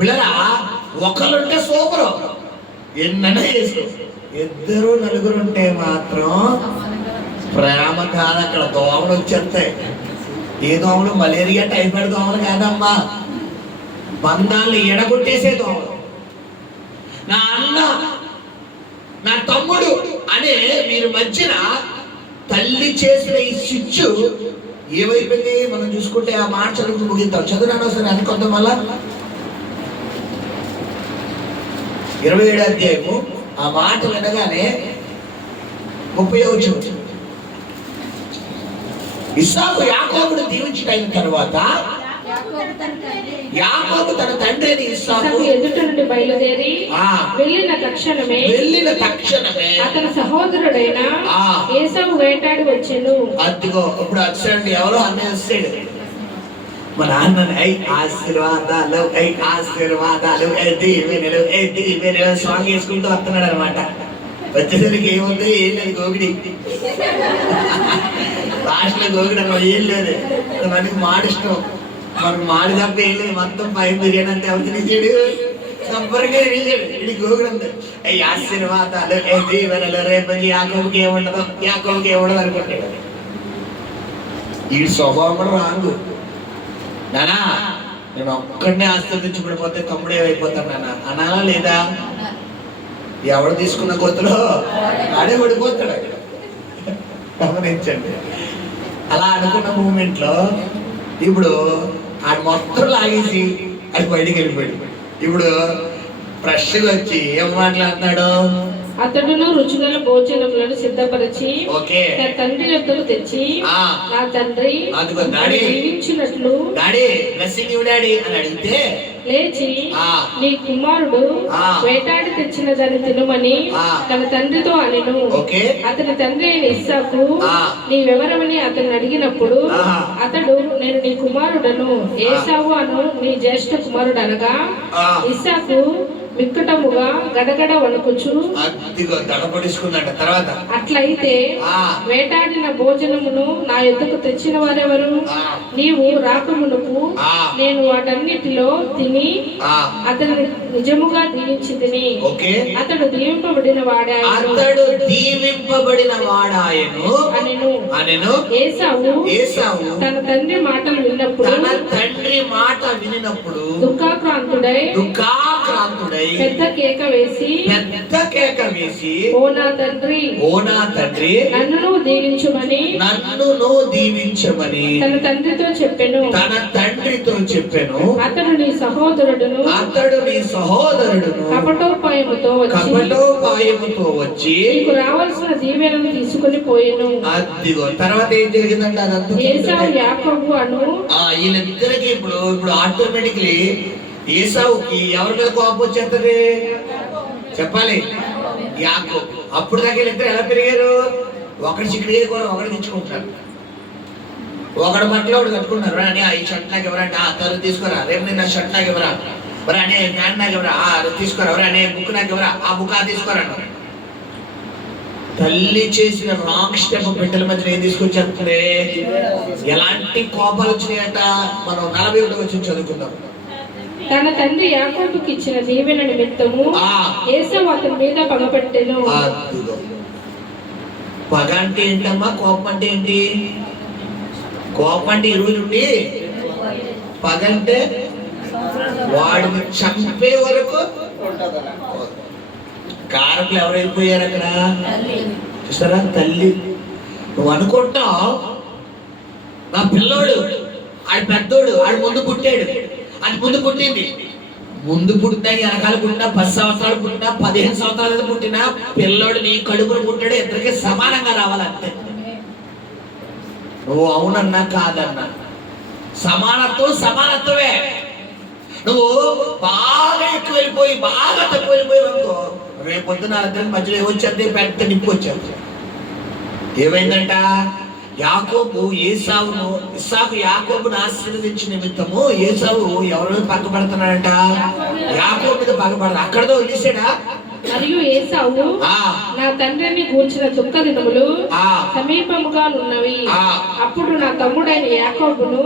పిల్లరా ఒకళ్ళుంటే సూపరు, ఎన్నైనా చేసుకో. ఇద్దరు నలుగురు ఉంటే మాత్రం ప్రేమ కాదు, అక్కడ దోమలు వచ్చేస్తాయి. ఏ దోమలు? మలేరియా, టైఫాయిడ్ దోమలు కాదమ్మా, బంధాలను ఎడగొట్టేసే దోమలు. నా అన్న, నా తమ్ముడు అనే మీరు మధ్యన తల్లి చేసిన ఈ స్విచ్ ఏమైపోయింది? మనం చూసుకుంటే ఆ మాట చదువు ముగిద్దాం. చదువునాను సరే అనుకుందాం. మళ్ళా 27వ అధ్యాయము ఆ మాట వినగానే 30వ వచనం. ఇస్సాకు యాకోబును దీవించిన తర్వాత యాకోబు తన తండ్రిని ఇస్సాకు ఎదుట నుండి బయలుదేరి వెళ్ళిన తక్షణమే అతని సహోదరుడైన ఏసావు వేటాడి వచ్చెను. అదిగో ఇప్పుడు వచ్చాడు, ఎవరో అన్నయ్య వస్తాడు. మా నాన్నని ఆశీర్వాదాలు ఆశీర్వాదాలు దీవెనలు సాంగ్ వేసుకుంటూ వస్తున్నాడు అనమాట. వచ్చేసరికి ఏముంది? ఏం లేదు, గోగిడి. లాస్ట్లో గోగిడి అనమాట, ఏం లేదు. మనకి మాడిష్టం, మనకు మాడి తప్ప ఏం లేదు. మొత్తం పై బిర్యానీ అంతా ఎవరు తినేసాడు? సంపర్గా తినేసాడు. ఇది గోగుడు అంతే. ఆశీర్వాదాలు దీవెనలు, రేపు యాకోబుకి ఏముండదు, యాకోబుకి ఏముండదు అనుకుంటాడు. ఈ స్వభావం కూడా రాంగు. నానా నేను ఒక్కడనే ఆశీర్వదించబడిపోతే తమ్ముడు ఏమైపోతాడు నాన్న అనాలా లేదా? ఎవడు తీసుకున్న గొంతులో ఆడే పడిపోతాడు. గమనించండి. అలా అనుకున్న మూమెంట్ లో ఇప్పుడు ఆ మొత్తం లాగేసి అది బయటికి వెళ్ళిపోయాడు. ఇప్పుడు ఫ్రెష్ గా వచ్చి ఏం మాట్లాడుతున్నాడు? అతడును రుచిగల భోజనములను సిద్ధపరిచి తన తండ్రి యొద్దకు తెచ్చి, నా తండ్రి దీవించినట్లు అని అడిగితే లేచి నీ కుమారుడు వేటాడి తెచ్చిన దాన్ని తినమని తన తండ్రితో అనెను. అతని తండ్రి అయిన ఇస్సాకు నీవెవరమని అతన్ని అడిగినప్పుడు అతడు, నేను నీ కుమారుడను ఏసావు అను నీ జ్యేష్ఠ కుమారుడు అనగా, ఇస్సాకు వికటముగా గడగడ వణుకుచు తర్వాత అట్లయితే వేటాడిన భోజనమును నా యొద్దకు తెచ్చిన వారెవరు? నీవు రాకమునుపు నేను వాటన్నిటిలో తిని అతను నిజముగా దీవించి తిని అతడు దీవింపబడిన వాడాయను. ఏసావు తన తండ్రి మాటలు విన్నప్పుడు దుఃఖాక్రాంతుడై పెద్ద కేక వేసి ఓ నా తండ్రి నన్ను దీవించమని తన తండ్రితో చెప్పెను. అతడు నీ సహోదరుడును కపటోపాయముతో వచ్చి నీకు రావాల్సిన దీవెనను తీసుకుని పోయెను. అదిగో తర్వాత ఏం జరిగిందంటే అదంతా ఏసావు యాకోబు అను వీళ్ళిద్దరికి ఇప్పుడు ఆటోమేటిక్లీ ఏసావుకి ఎవరి మీద కోపం వచ్చేస్తుంది చెప్పాలి? యాకోబు. అప్పుడు దాకా వీళ్ళిద్దరు ఎలా పెరిగారు? ఒకటి చిక్కుడిగా కూడా ఒకటి తెచ్చుకుంటారు, ఒకటి బట్టలు ఒకటి కట్టుకుంటారు. అని ఈ షర్ట్ నాకు ఎవరంటే ఆ తరువు తీసుకోరా, రేపు నేను నా షర్ట్ నాకు ఎవరా, మరి అనే ప్యాంట్ నాకు ఎవరా, తీసుకోరా, ఎవరు అనే బుక్ నాకు ఎవరా, ఆ బుక్ తీసుకోరా. తల్లి చేసిన రాంగ్ స్టెప్ బిడ్డల మధ్య ఏం తీసుకొచ్చేస్తుంది? ఎలాంటి కోపాలు వచ్చినాయంట? మనం 41వ వచనం చదువుకుందాం. తన తండ్రి యాకోబుకి ఇచ్చిన దీవెన నిమిత్తము ఏసావు అతని మీద పగపట్టెను. పగ అంటే ఏంటమ్మా? కోపం అంటే ఏంటి? కోపం అంటే ఈరోజు ఉండి, పగ అంటే వాడిని చంపే వరకు. కారకులు ఎవరు వెళ్ళిపోయారు అక్కడ? చూసారా? తల్లి. నువ్వు అనుకుంటావు నా పిల్లోడు ఆడి పెద్దోడు, ఆడి ముందు పుట్టాడు, అది ముందు పుట్టింది. ముందు పుట్టినా, వెనకాల పుట్టినా, 10 సంవత్సరాలు పుట్టినా, 15 సంవత్సరాలు పుట్టినా పిల్లోడు నీ కడుపును పుట్టాడు. ఇద్దరికి సమానంగా రావాలంతే. నువ్వు అవునన్నా కాదన్నా సమానత్వమే. నువ్వు బాగా ఎక్కువ వెళ్ళిపోయి బాగా తక్కువ వెళ్ళిపోయి అనుకో, రేపు పొద్దున మధ్యలో ఏమొచ్చింది? పెద్ద నిప్పు వచ్చేది. ఏమైందంట? యాకోబు ఇస్సాకు యాకోబును ఆశీర్వదించిన నిమిత్తము ఏసావు ఎవరి మీద పక్కపడుతున్నాడంట? యాకోబు మీద పక్కపడదు. అక్కడతో వదిలేసాడా? మరియు ఏసావు నా తండ్రిని గూర్చిన దుఃఖ దినములు సమీపముగా ఉన్నవి, అప్పుడు నా తమ్ముడైన యాకోబును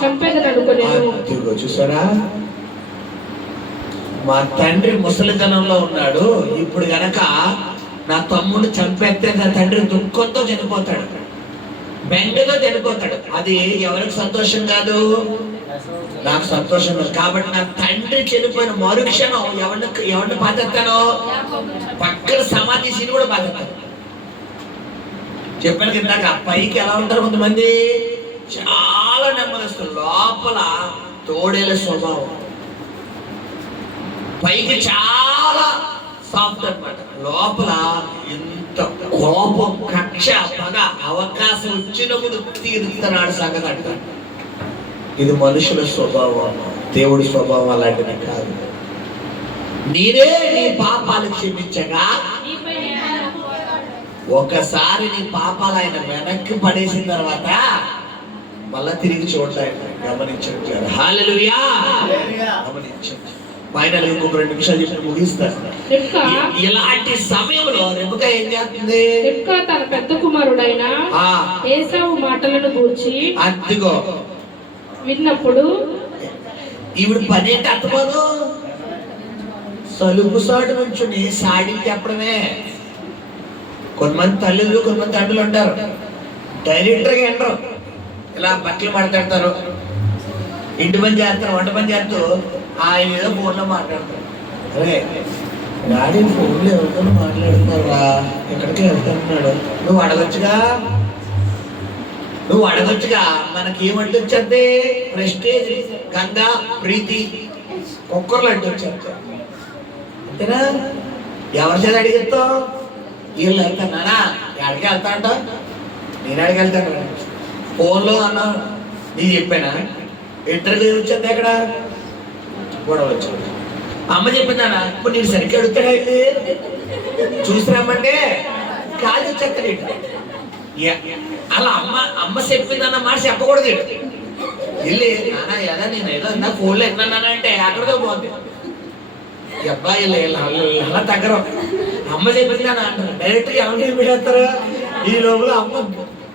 చంపెదననుకొనెను. చూసారా? మా తండ్రి ముసలితనంలో ఉన్నాడు, ఇప్పుడు గనక నా తమ్ముడు చంపేస్తే నా తండ్రి దుఃఖంతో చనిపోతాడు, బెంగతో చనిపోతాడు. అది ఎవరికి సంతోషం కాదు? నాకు సంతోషం కాదు. కాబట్టి నా తండ్రి చనిపోయిన మరుక్షణం ఎవరిని బాధెత్తాను? పక్కన సమాధి సీని కూడా బాధెత్తాను. చెప్పాను కిందాక పైకి ఎలా ఉంటారు కొంతమంది, చాలా నెమ్మదిస్తారు, లోపల తోడేల స్వభావం. పైకి చాలా సాఫ్ట్ అన్నమాట, లోపల ఎంత కోపం, కక్ష, పగ, అవకాశం వచ్చినప్పుడు తీరుతున్నాడు సంగతి అంటారు. ఇది మనుషుల స్వభావం, దేవుడి స్వభావం అలాంటిది కాదు. నీరే నీ పాపాలు క్షమించగా ఒకసారి నీ పాపాలు ఆయన వెనక్కి పడేసిన తర్వాత మళ్ళా తిరిగి చూడలేదు. గమనించండి, హల్లెలూయా, గమనించండి. ఫైనల్ ఇంకొక 2 నిమిషాలు చెప్పి ముగిస్తాను. ఇలాంటి సమయంలో రెబెకా ఏం చేస్తుంది? రెబెకా తన పెద్ద కుమారుడైన ఏశావు మాటలను గూర్చి అదిగో విన్నప్పుడు ఈవిడ పని ఏంటి అర్థమను? సలుపు సాటు నుంచుని సాడికి చెప్పడమే. కొంతమంది తల్లులు, కొంతమంది తండ్రులు ఉంటారు, డైరెక్టర్గా ఎండరు, ఇలా బట్టలు మాట్లాడతారు, ఇంటి పని చేస్తారు, వంట పని చేస్తూ ఆయన ఏదో ఫోన్లో మాట్లాడతారు. అరే డాడీ ఫోన్లో ఎవరితో మాట్లాడుతున్నారా, ఎక్కడికి వెళ్తున్నాడు, నువ్వు అడగొచ్చుగా. మనకేమంటే వచ్చేది ప్రెస్టేజ్, గంగా, ప్రీతి, కుక్కర్లు అంటే వచ్చేది అంతేనా? ఎవరి చేత అడిగేస్తావు? వీళ్ళు వెళ్తానా? ఎక్కడికి వెళ్తా అంట, నేను అడిగి వెళ్తాను. ఫోన్లో అన్నా నీ చెప్పానా? ఇంటర్వ్యూ వచ్చేది ఎక్కడ గొడవ వచ్చేది. అమ్మ చెప్పిందానా? ఇప్పుడు నేను సరిగ్గా అడుగుతాడా చూసిరామంటే కాదు వచ్చేస్తాడు. అలా అమ్మ చెప్పిందన్న మాట చెప్పకూడదు. వెళ్ళి నాన్న ఎలా నేను ఏదో నా ఫోన్లో ఎన్నానా అంటే అక్కడితో పోతుంది. ఈ అబ్బాయి అలా దగ్గర అమ్మ చెప్పింది అని అంటారు, డైరెక్ట్గా ఎవరికి పెట్టేస్తారా? ఈ లోపల అమ్మ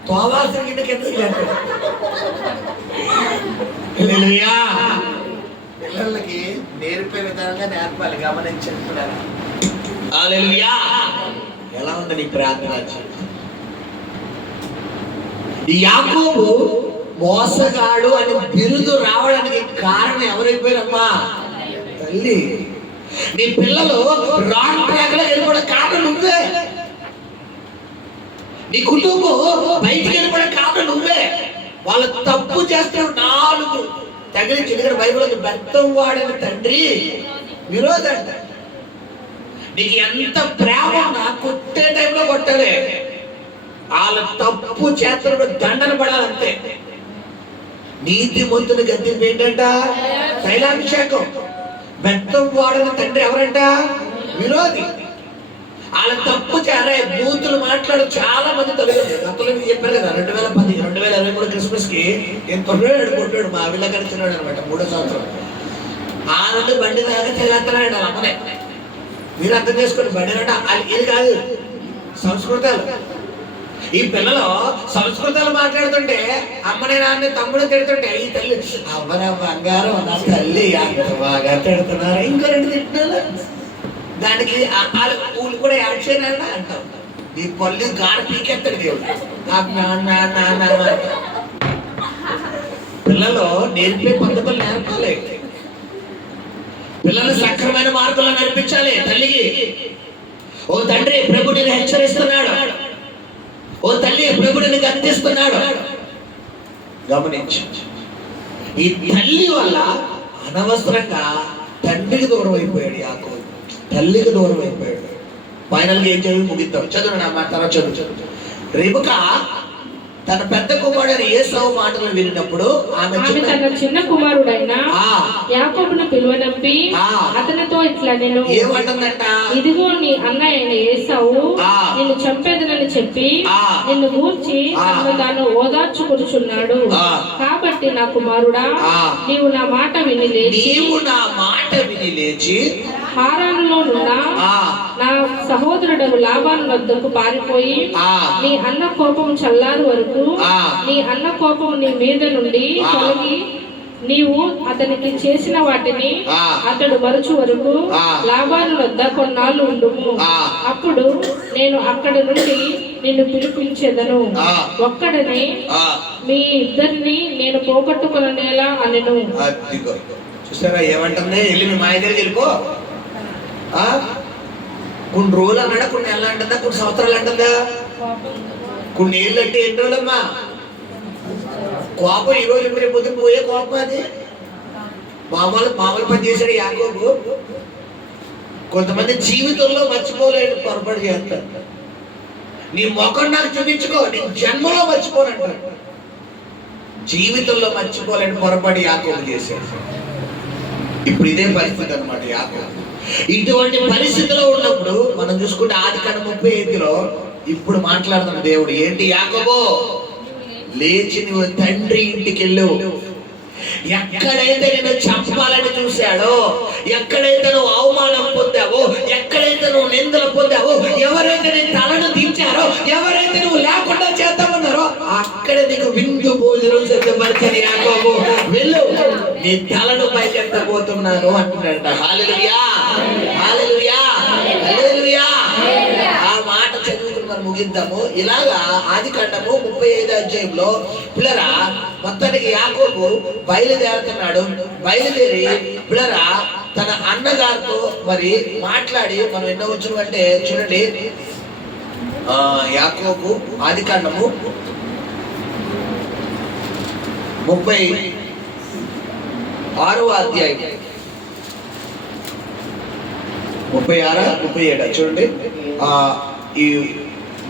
తోవాల్సిన కిందకి ఎందుకు చేస్తారు? పిల్లలకి నేర్పే విధానంగా నేర్పాలి. గమనించారు ఎలా ఉంది నీ ప్రార్థన? యాకోబు మోసగాడు అని బిరుదు రావడానికి కారణం ఎవరైపోయారమ్మా? తల్లి. నీ పిల్లలు రాంగ్ ట్రాక్ లో వెళ్ళిపోవడం కారణం నువ్వే. నీ కుటుంబం బయటికి వెళ్ళిపోవడం కారణం నువ్వే. వాళ్ళు తప్పు చేస్తే 4 తగిలించి. ఎందుకంటే బైబిల్ బెత్తం వాడిన తండ్రి విరోధంట. నీకు ఎంత ప్రేమ ఉన్నా కొట్టే టైంలో కొట్టాలి. వాళ్ళ తప్పు చేతులు దండన పడాలంతే. నీతి మంతుని గద్దెంపు ఏంటంట? తైలాభిషేకం. బెత్తం వాడిన తండ్రి ఎవరంట? విరోధి. వాళ్ళ తప్పు చేరే బూతులు మాట్లాడు చాలా మంది గతంలో మీకు చెప్పారు కదా, 2010 2023 క్రిస్మస్ కి నేను కొట్టాడు మా విల్ల కడుతున్నాడు అనమాట. 3వ సంవత్సరం ఆ నుండి బండి దాకా తెగేస్తున్నాడు వాళ్ళ అమ్మనే. మీరు అర్థం చేసుకోండి, బండి అంటే ఇది కాదు, సంస్కృతాలు. ఈ పిల్లలు సంస్కృతాలు మాట్లాడుతుంటే అమ్మని నాన్న తమ్ముడు తిడుతుంటే ఈ తల్లి అమ్మన బంగారం నా తల్లి అంత బాగా తిడుతున్నారు, ఇంకో 2 తిట్టినారు. దానికి ఊళ్ళు కూడా యాడ్ చేయాలన్నా అంటాం. నీ పళ్ళు గారు పీకెత్తాడు దేవుడు. పిల్లలు నేర్పే పద్ధతులు నేర్పాలి. పిల్లలు సక్రమైన మార్గంలో నడిపించాలి. తల్లికి ఓ తండ్రి ప్రభు నిన్ను హెచ్చరిస్తున్నాడు, ఓ తల్లి ప్రభు నిన్ను గద్దిస్తున్నాడు. గమనించు, ఈ తల్లి వల్ల అనవసరంగా తండ్రికి దూరం అయిపోయాడు యాకోబు, తల్లికి దూరం అయిపోయాడు. ఫైనల్ గా ఏం చదివి ముగిద్దాం. చదువు నా తర్వాత చదువు. రెబెకా తన పెద్ద కుమారుడైన ఏసావు మాటలు విన్నప్పుడు ఆమె తన చిన్న కుమారుడైన యాకోబును పిలువనంపి అతనితో ఇట్లా నేను ఏమంటుందంట? ఇదిగో నీ అన్నయ్య అయిన ఏసావు నిన్ను చంపేదనని చెప్పి నిన్ను గూర్చి తనను తాను ఓదార్చుకొనుచున్నాడు. కాబట్టి నా కుమారుడా, నీవు నా మాట విని లేచి హారానులో నున్న నా సహోదరుడు లాబాను వద్దకు పారిపోయి నీ అన్న కోపం చల్లారు వరకు నీ అన్న కోపం నీ మీద నుండి తొలగి నీవు అతనికి చేసిన వాటిని అతడు మరచు వరకు లాబాను వద్ద కొన్నాళ్ళు ఉండుము. అప్పుడు నేను అక్కడ నుండి నిన్ను పిలిపించేదను. ఒక్కడనే మీ ఇద్దరిని నేను పోగొట్టుకునేలా అనెను. చూసారా ఏమంటుంది? వెళ్ళి మీ మా దగ్గరికి వెళ్ళిపో. కొన్ని రోజులు అన్నాడా, కొన్ని నెలలు అంటుందా, కొన్ని సంవత్సరాలు అంటుందా, కొన్ని ఏళ్ళు అంటే ఎన్ని రోజులమ్మా? కోపం ఈ రోజు రేపు పొద్దున పోయే కోపం అది. మామూలు పని చేశాడు యాకోబు. కొంతమంది జీవితంలో మర్చిపోలేని పొరపాటు చేస్తారు. నీ ముఖం నాకు చూపించుకో, నీ జన్మలో మర్చిపోనంటాడు. జీవితంలో మర్చిపోలేని పొరపాటు యాకోబు చేశాడు. ఇప్పుడు ఇదే పరిస్థితి అన్నమాట యాకోబు. ఇటువంటి పరిస్థితిలో ఉన్నప్పుడు మనం చూసుకుంటే ఆదికాండం 35లో ఇప్పుడు మాట్లాడుతున్న దేవుడు ఏంటి? యాకోబు లేచి నువ్వు తండ్రి ఇంటికి వెళ్ళు. ఎక్కడైతే నేను చంపాలని చూశాడో, ఎక్కడైతే నువ్వు అవమానం పొందావో, ఎక్కడైతే నువ్వు నిందలు పొందావో, ఎవరైతే నీ తలను దించారో, ఎవరైతే నువ్వు లేకుండా చేద్దామన్నారో అక్కడ నీకు విందు భోజనం సిద్ధపరిచని యాకోబు వెళ్ళు, నీ తలను పైకెత్తబోతున్నాను అంటున్నాడంట. హల్లెలూయా, హల్లెలూయా, హల్లెలూయా. ఆ మాట చదువుకుని మనం ముగిద్దాము. ఇలాగా ఆదికాండము 35వ అధ్యాయంలో పిల్లరా మొత్తానికి యాకోబు బయలుదేరుతున్నాడు. బయలుదేరి పిల్లరా తన అన్నగారితో మరి మాట్లాడి మనం ఎన్నో వచ్చు అంటే చూడండి, యాకోబు ఆదికాండము 36వ అధ్యాయం 36, 37 చూడండి. ఈ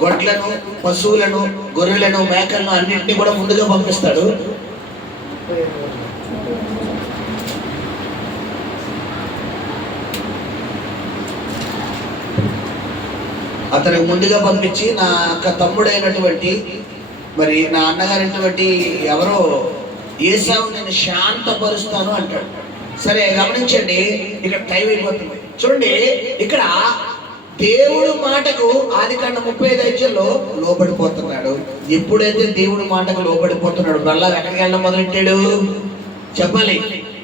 గొడ్లను, పశువులను, గొర్రెలను, మేకలను అన్నింటినీ కూడా ముందుగా పంపిస్తాడు. అతనికి ముందుగా పంపించి నా యొక్క తమ్ముడైనటువంటి మరి నా అన్నగారైనటువంటి ఎవరో ఏసావు నేను శాంతపరుస్తాను అంటాడు. సరే గమనించండి, ఇక్కడ టైం అయిపోతుంది. చూడండి ఇక్కడ దేవుడు మాటకు ఆదికాండం 35 అధ్యాయంలో లోబడిపోతున్నాడు. ఎప్పుడైతే దేవుడు మాటకు లోబడిపోతున్నాడు మళ్ళా ఎక్కడికి వెళ్ళడం మొదలెట్టాడు చెప్పాలి?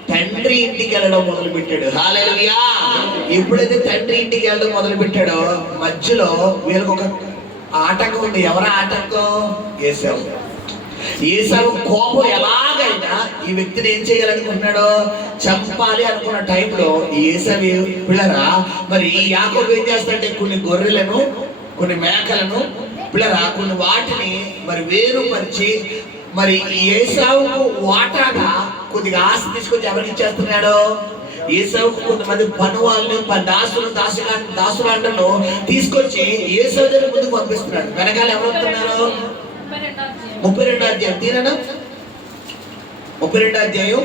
తండ్రి ఇంటికి వెళ్ళడం మొదలు పెట్టాడు. హల్లెలూయా. ఎప్పుడైతే తండ్రి ఇంటికి వెళ్ళడం మొదలు పెట్టాడో మధ్యలో వీళ్ళకి ఒక ఆటంకం ఉంది. ఎవరా ఆటంకం? ఏసావు. ఏసావు కోపం ఎలాగైనా ఈ వ్యక్తిని ఏం చేయాలనుకుంటున్నాడో చంపాలి అనుకున్న టైంలో ఏసావు పిల్లరా మరి యాకోబు ఏం చేస్తాడంటే కొన్ని గొర్రెలను, కొన్ని మేకలను పిల్లరా కొన్ని వాటిని మరి వేరుపరిచి మరి ఏసావుకు వాటాగా కొద్దిగా ఆస్తి తీసుకొచ్చి ఎవరికి ఇచ్చేస్తున్నాడు? ఏసావుకు కొంతమంది పనువాళ్ళని, దాసులాంటను తీసుకొచ్చి ఏసావు దగ్గర ముందుకు పంపిస్తున్నాడు. వెనకాల ఎవరు వస్తున్నారు? 32వ అధ్యాయం తీరనా? 32వ అధ్యాయం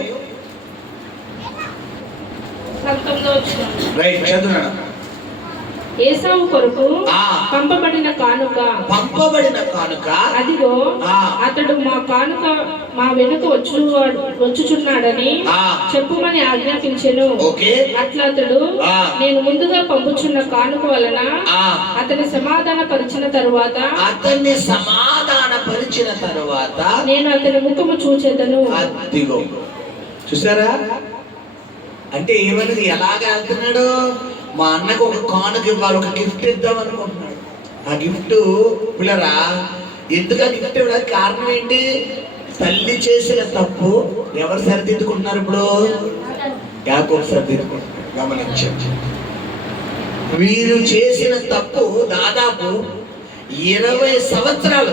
రైట్ చదువునా? ఏసావు కొరకు పంపబడిన కానుక అదిగో అతడు మా కానుక మా వెనుక వచ్చుచున్నాడని చెప్పుమని ఆజ్ఞాపించెను. అట్లా అతడు నేను ముందుగా పంపుచున్న కానుక వలన అతన్ని సమాధాన పరిచిన తరువాత నేను అతని ముఖము చూచెదను. చూసారా? అంటే ఏమన్నది? ఎలాగ వెళ్తున్నాడు? మా అన్నకు ఒక కానుక ఇవ్వాలి, ఒక గిఫ్ట్ ఇద్దాం అనుకుంటున్నాడు. ఆ గిఫ్ట్ పిల్లరా ఎందుకు ఆ గిఫ్ట్ ఇవ్వడానికి కారణం ఏంటి? తల్లి చేసిన తప్పు ఎవరు సరిదిద్దుకుంటున్నారు? ఇప్పుడు యాకోబు సరిదిద్దుకుంటున్నారు. గమనించండి, వీరు చేసిన తప్పు దాదాపు 20 సంవత్సరాలు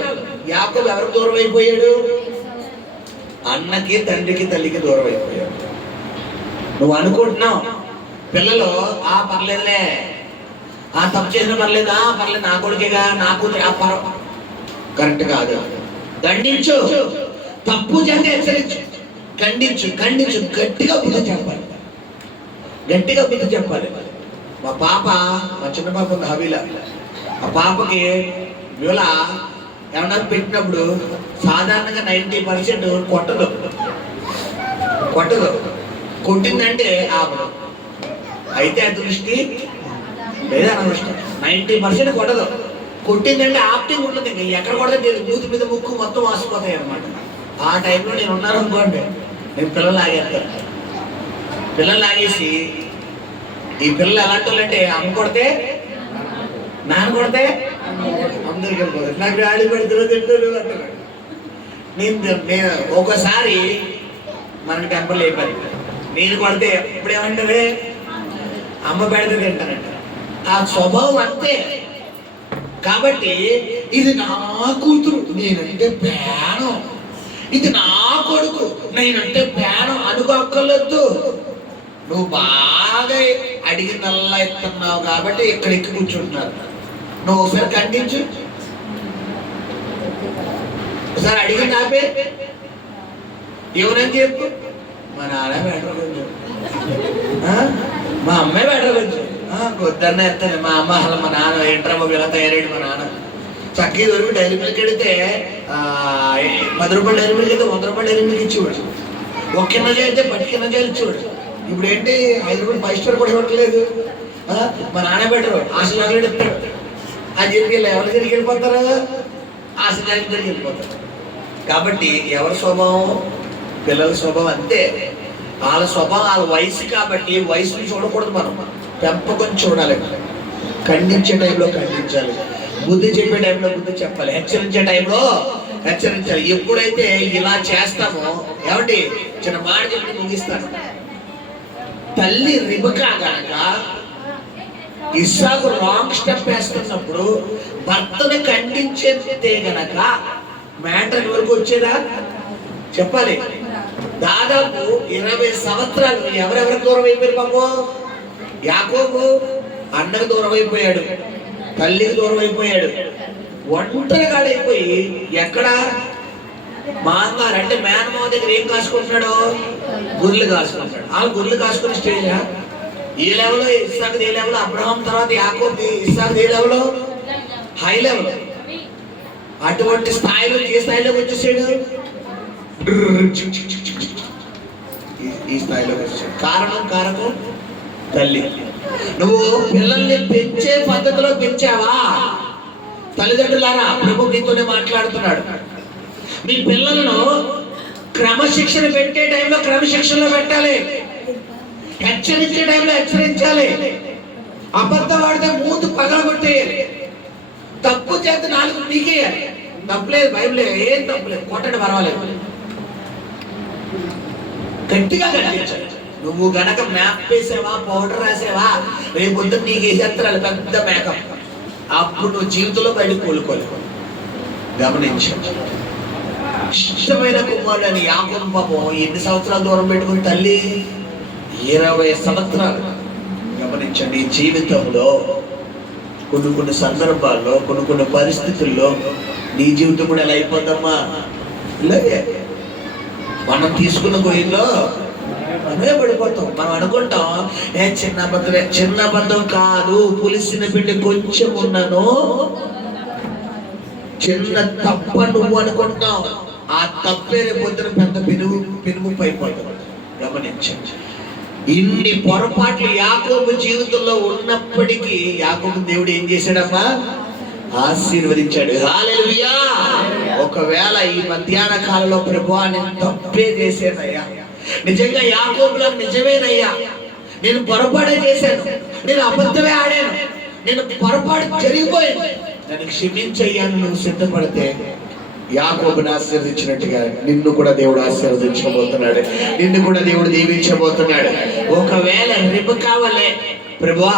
యాకోబు ఎవరికి దూరం అయిపోయాడు? అన్నకి, తండ్రికి, తల్లికి దూరం అయిపోయాడు. నువ్వు అనుకుంటున్నావు పిల్లలు పర్లేదులే, తప్పు చేసిన పర్లేదు, పర్లేదు నా కొడుకేగా, నా కూతురు కరెక్ట్ కాదు. దండించు, తప్పు చేస్తే హెచ్చరించు, ఖండించు, గట్టిగా బుద్ధి చెప్పాలి, గట్టిగా బుద్ధి చెప్పాలి. మా చిన్న పాప ఉంది హబీలా. ఆ పాపకి ఇవాళ ఏమన్నా పెట్టినప్పుడు సాధారణంగా 90% కొట్టదు, కొట్టిందంటే ఆపదు. అయితే అదృష్టి లేదా అనదృష్టి 90% కొట్టదు. కొట్టిందంటే ఆప్టింగ్ ఉంటుంది. ఇంకా ఎక్కడ కొడితే మూతి మీద ముక్కు మొత్తం వాసిపోతాయి అనమాట. ఆ టైంలో నేను ఉన్నాను అనుకోండి, నేను పిల్లలు లాగేస్తాను. పిల్లలు లాగేసి ఈ పిల్లలు ఎలాంటి వాళ్ళంటే అమ్మ కొడితే నాన్న కొడితే అందరికి వెళ్ళిపోతారు. నాకు ఆడి పెడతారో తింటారు అంటారు. నేను ఒకసారి మనకి టెంపర్లు అయిపోయి నేను కొడితే ఇప్పుడేమంటారే అమ్మ పెడితే తింటానంట. ఆ స్వభావం అంతే. కాబట్టి ఇది నా కూతురు నేనంటే ప్రాణం, ఇది నా కొడుకు నేనంటే ప్రాణం అనుకోక్కర్లేదు. నువ్వు బాగా అడిగినల్లా ఇస్తున్నావు కాబట్టి ఇక్కడ ఎక్కి కూర్చుంటున్నారు. నువ్వు ఒకసారి ఖండించు, ఒకసారి అడిగి నాపే ఎవరని చెప్పు. మా నాన్న బెటర్ కొంచెం, మా అమ్మాయి బెటర్ కొంచెం వద్దన్న ఎత్తాను. మా అమ్మ అసలు మా నాన్న ఏంట్రా బాబు ఇలా తయారయ్యాడు. మా నాన్న చక్కగా దొరికి డైరీ మిల్క్ వెళితే 10 రూపాయలు డైరీ మిల్క్ అయితే 100 రూపాయలు డైరీ మిల్క్ ఇచ్చేవాడు. ఒక కింద చేస్తే 10 కింద చేయాలి ఇచ్చేవాడు. ఇప్పుడు ఏంటి 5 రూపాయలు 5 స్టార్ కూడా ఇవ్వట్లేదు. మా నాన్న బెటరు ఆశలు చెప్తాడు. అది జరిగి ఎవరు తిరిగి వెళ్ళిపోతారు, ఆశలు తిరిగి వెళ్ళిపోతారు. కాబట్టి ఎవరి స్వభావం పిల్లల స్వభావం అంతే. వాళ్ళ స్వభావం వాళ్ళ వయసు కాబట్టి వయసుని చూడకూడదు, మనం పెంపకం చూడాలి. ఖండించే టైంలో ఖండించాలి, బుద్ధి చెప్పే టైంలో బుద్ధి చెప్పాలి, హెచ్చరించే టైంలో హెచ్చరించాలి. ఎప్పుడైతే ఇలా చేస్తామో ఏమండి చిన్న మాట చెప్పి ముగిస్తాను. తల్లి రిబకా గనక ఇస్సాకు రాంగ్ స్టెప్ వేస్తున్నప్పుడు భర్తను ఖండించేస్తే గనక మ్యాటర్ వరకు వచ్చేదా చెప్పాలి. దాదాపు 20 సంవత్సరాలు ఎవరెవరికి దూరం అయిపోయారు పాపం. యాకోబు అన్నకు దూరం అయిపోయాడు, తల్లికి దూరం అయిపోయాడు, ఒంటరిగాడైపోయి ఎక్కడ మాంగారు అంటే మేనమావ దగ్గర ఏం కాసుకుంటున్నాడు, గుర్రెలు కాసుకుంటాడు. ఆ గుర్రెలు కాసుకునే స్టేజా ఈ లెవెల్లో ఇస్సాకు ఏ లెవెల్, అబ్రహాం తర్వాత యాకోబు ఇస్సాకు ఏ లెవెల్, హై లెవెల్. అటువంటి స్థాయిలో ఏ స్థాయిలోకి వచ్చేసాడు, ఈ స్థాయిలోకి వచ్చేసాడు. కారణం తల్లి. నువ్వు పిల్లల్ని పెంచే పద్ధతిలో పెంచావా? తల్లిదండ్రులారా ప్రభు నీతోనే మాట్లాడుతున్నాడు. మీ పిల్లలను క్రమశిక్షణ పెట్టే టైంలో క్రమశిక్షణలో పెట్టాలి, హెచ్చరించే టైంలో హెచ్చరించాలి. అబద్ధం వాడితే మూతు పగలగొట్టేయాలి, తప్పు చేస్తే 4 పీకేయాలి. తప్పులేదు, బైబిల్ ఏం తప్పులేదు, కొట్టండి పర్వాలేదు, గట్టిగా కనిపించాలి. నువ్వు గనక మ్యాప్ వేసావా, పౌడర్ రాసావా, రేపు పొద్దున్న నీకు వేసేస్తారు పెద్ద మేకప్. అప్పుడు నువ్వు జీవితంలో బయటకు కోలుకోలేవు. గమనించు. ఇష్టమైన కుమారుడు యాకోబు పాపం ఎన్ని సంవత్సరాలు దూరం పెట్టుకుని తల్లి 20 సంవత్సరాలు. గమనించండి, జీవితంలో కొన్ని సందర్భాల్లో కొన్ని పరిస్థితుల్లో నీ జీవితం కూడా ఎలా అయిపోద్దమ్మా. ఇలాగే మనం తీసుకున్న గొయ్యిలో మనమే పడిపోతాం. మనం అనుకుంటాం చిన్న అబద్ధం కాదు, పులిసిన పిండి కొంచెం ఉన్నాను, చిన్న తప్ప నువ్వు అనుకుంటావు. ఆ తప్పే పొద్దున పెద్ద పెనుముప్పు అయిపోతుంది. గమనించండి, ఇన్ని పొరపాట్లు యాకోబు జీవితంలో ఉన్నప్పటికీ యాకోబు దేవుడు ఏం చేశాడమ్మా, ఆశీర్వదించాడు. హల్లెలూయా. ఒకవేళ ఈ మధ్యాహ్న కాలంలో ప్రభువా నేను తప్పే చేశానయ్యా, నిజంగా యాకోబులో నిజమేనయ్యా, నేను పొరపాటే చేశాను, నేను అబద్ధమే ఆడాను, నేను పొరపాటు జరిగిపోయింది, నన్ను క్షమించయ్యాను నువ్వు సిద్ధపడితే యాకోబుని ఆశీర్వదించినట్టుగా నిన్ను కూడా దేవుడు ఆశీర్వదించబోతున్నాడు, నిన్ను కూడా దేవుడు దీవించబోతున్నాడు. ఒకవేళ రిబకా వలె ప్రభువా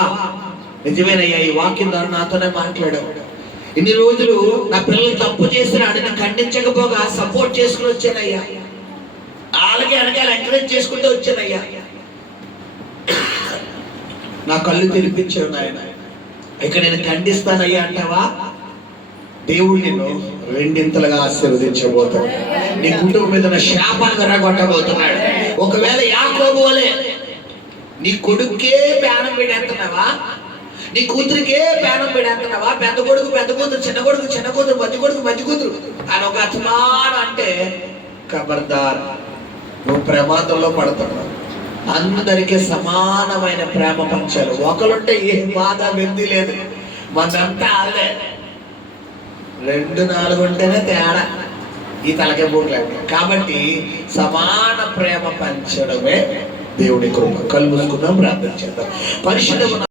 నిజమేనయ్యా, ఈ వాక్యం ద్వారా నాతోనే మాట్లాడావు, ఇన్ని రోజులు నా పిల్లలు తప్పు చేసినాడు, నేను ఖండించకపోగా సపోర్ట్ చేసుకుని వచ్చానయ్యా, అలాగే అనగాలి ఎంకరేజ్ చేసుకుంటూ వచ్చానయ్యా, నా కళ్ళు తెరిపించావు నాయన, ఇక నేను ఖండిస్తానయ్యా అంటావా, దేవుడు నిన్ను 2 ఆశీర్వదించబోతున్నాడు. నీ కుటుంబం మీద శాపాన్ని రగొట్టబోతున్నాడు. ఒకవేళ యాకోబు వలె నీ కొడుకే ప్రాణం పెడేస్తున్నావా, నీ కూతురికే ప్రాణం పెడేస్తున్నావా, పెద్ద కొడుకు పెద్ద కూతురు, చిన్న కొడుకు చిన్న కూతురు, మంచి కూతురు అని ఒక అసమానం అంటే ఖబర్దార్, నువ్వు ప్రమాదంలో పడుతున్నావు. అందరికీ సమానమైన ప్రేమ పంచాలి. ఒకరుంటే ఏ బాధ వెంది లేదు, మనంతా అదే 2-4 ఉంటేనే తేడా. ఈ తలకే పోట్లేదు. కాబట్టి సమాన ప్రేమ పంచడమే దేవుడి కృప. కళ్ళు మూసుకుందాం, ప్రార్థన చేద్దాం. పరిశుద్ధ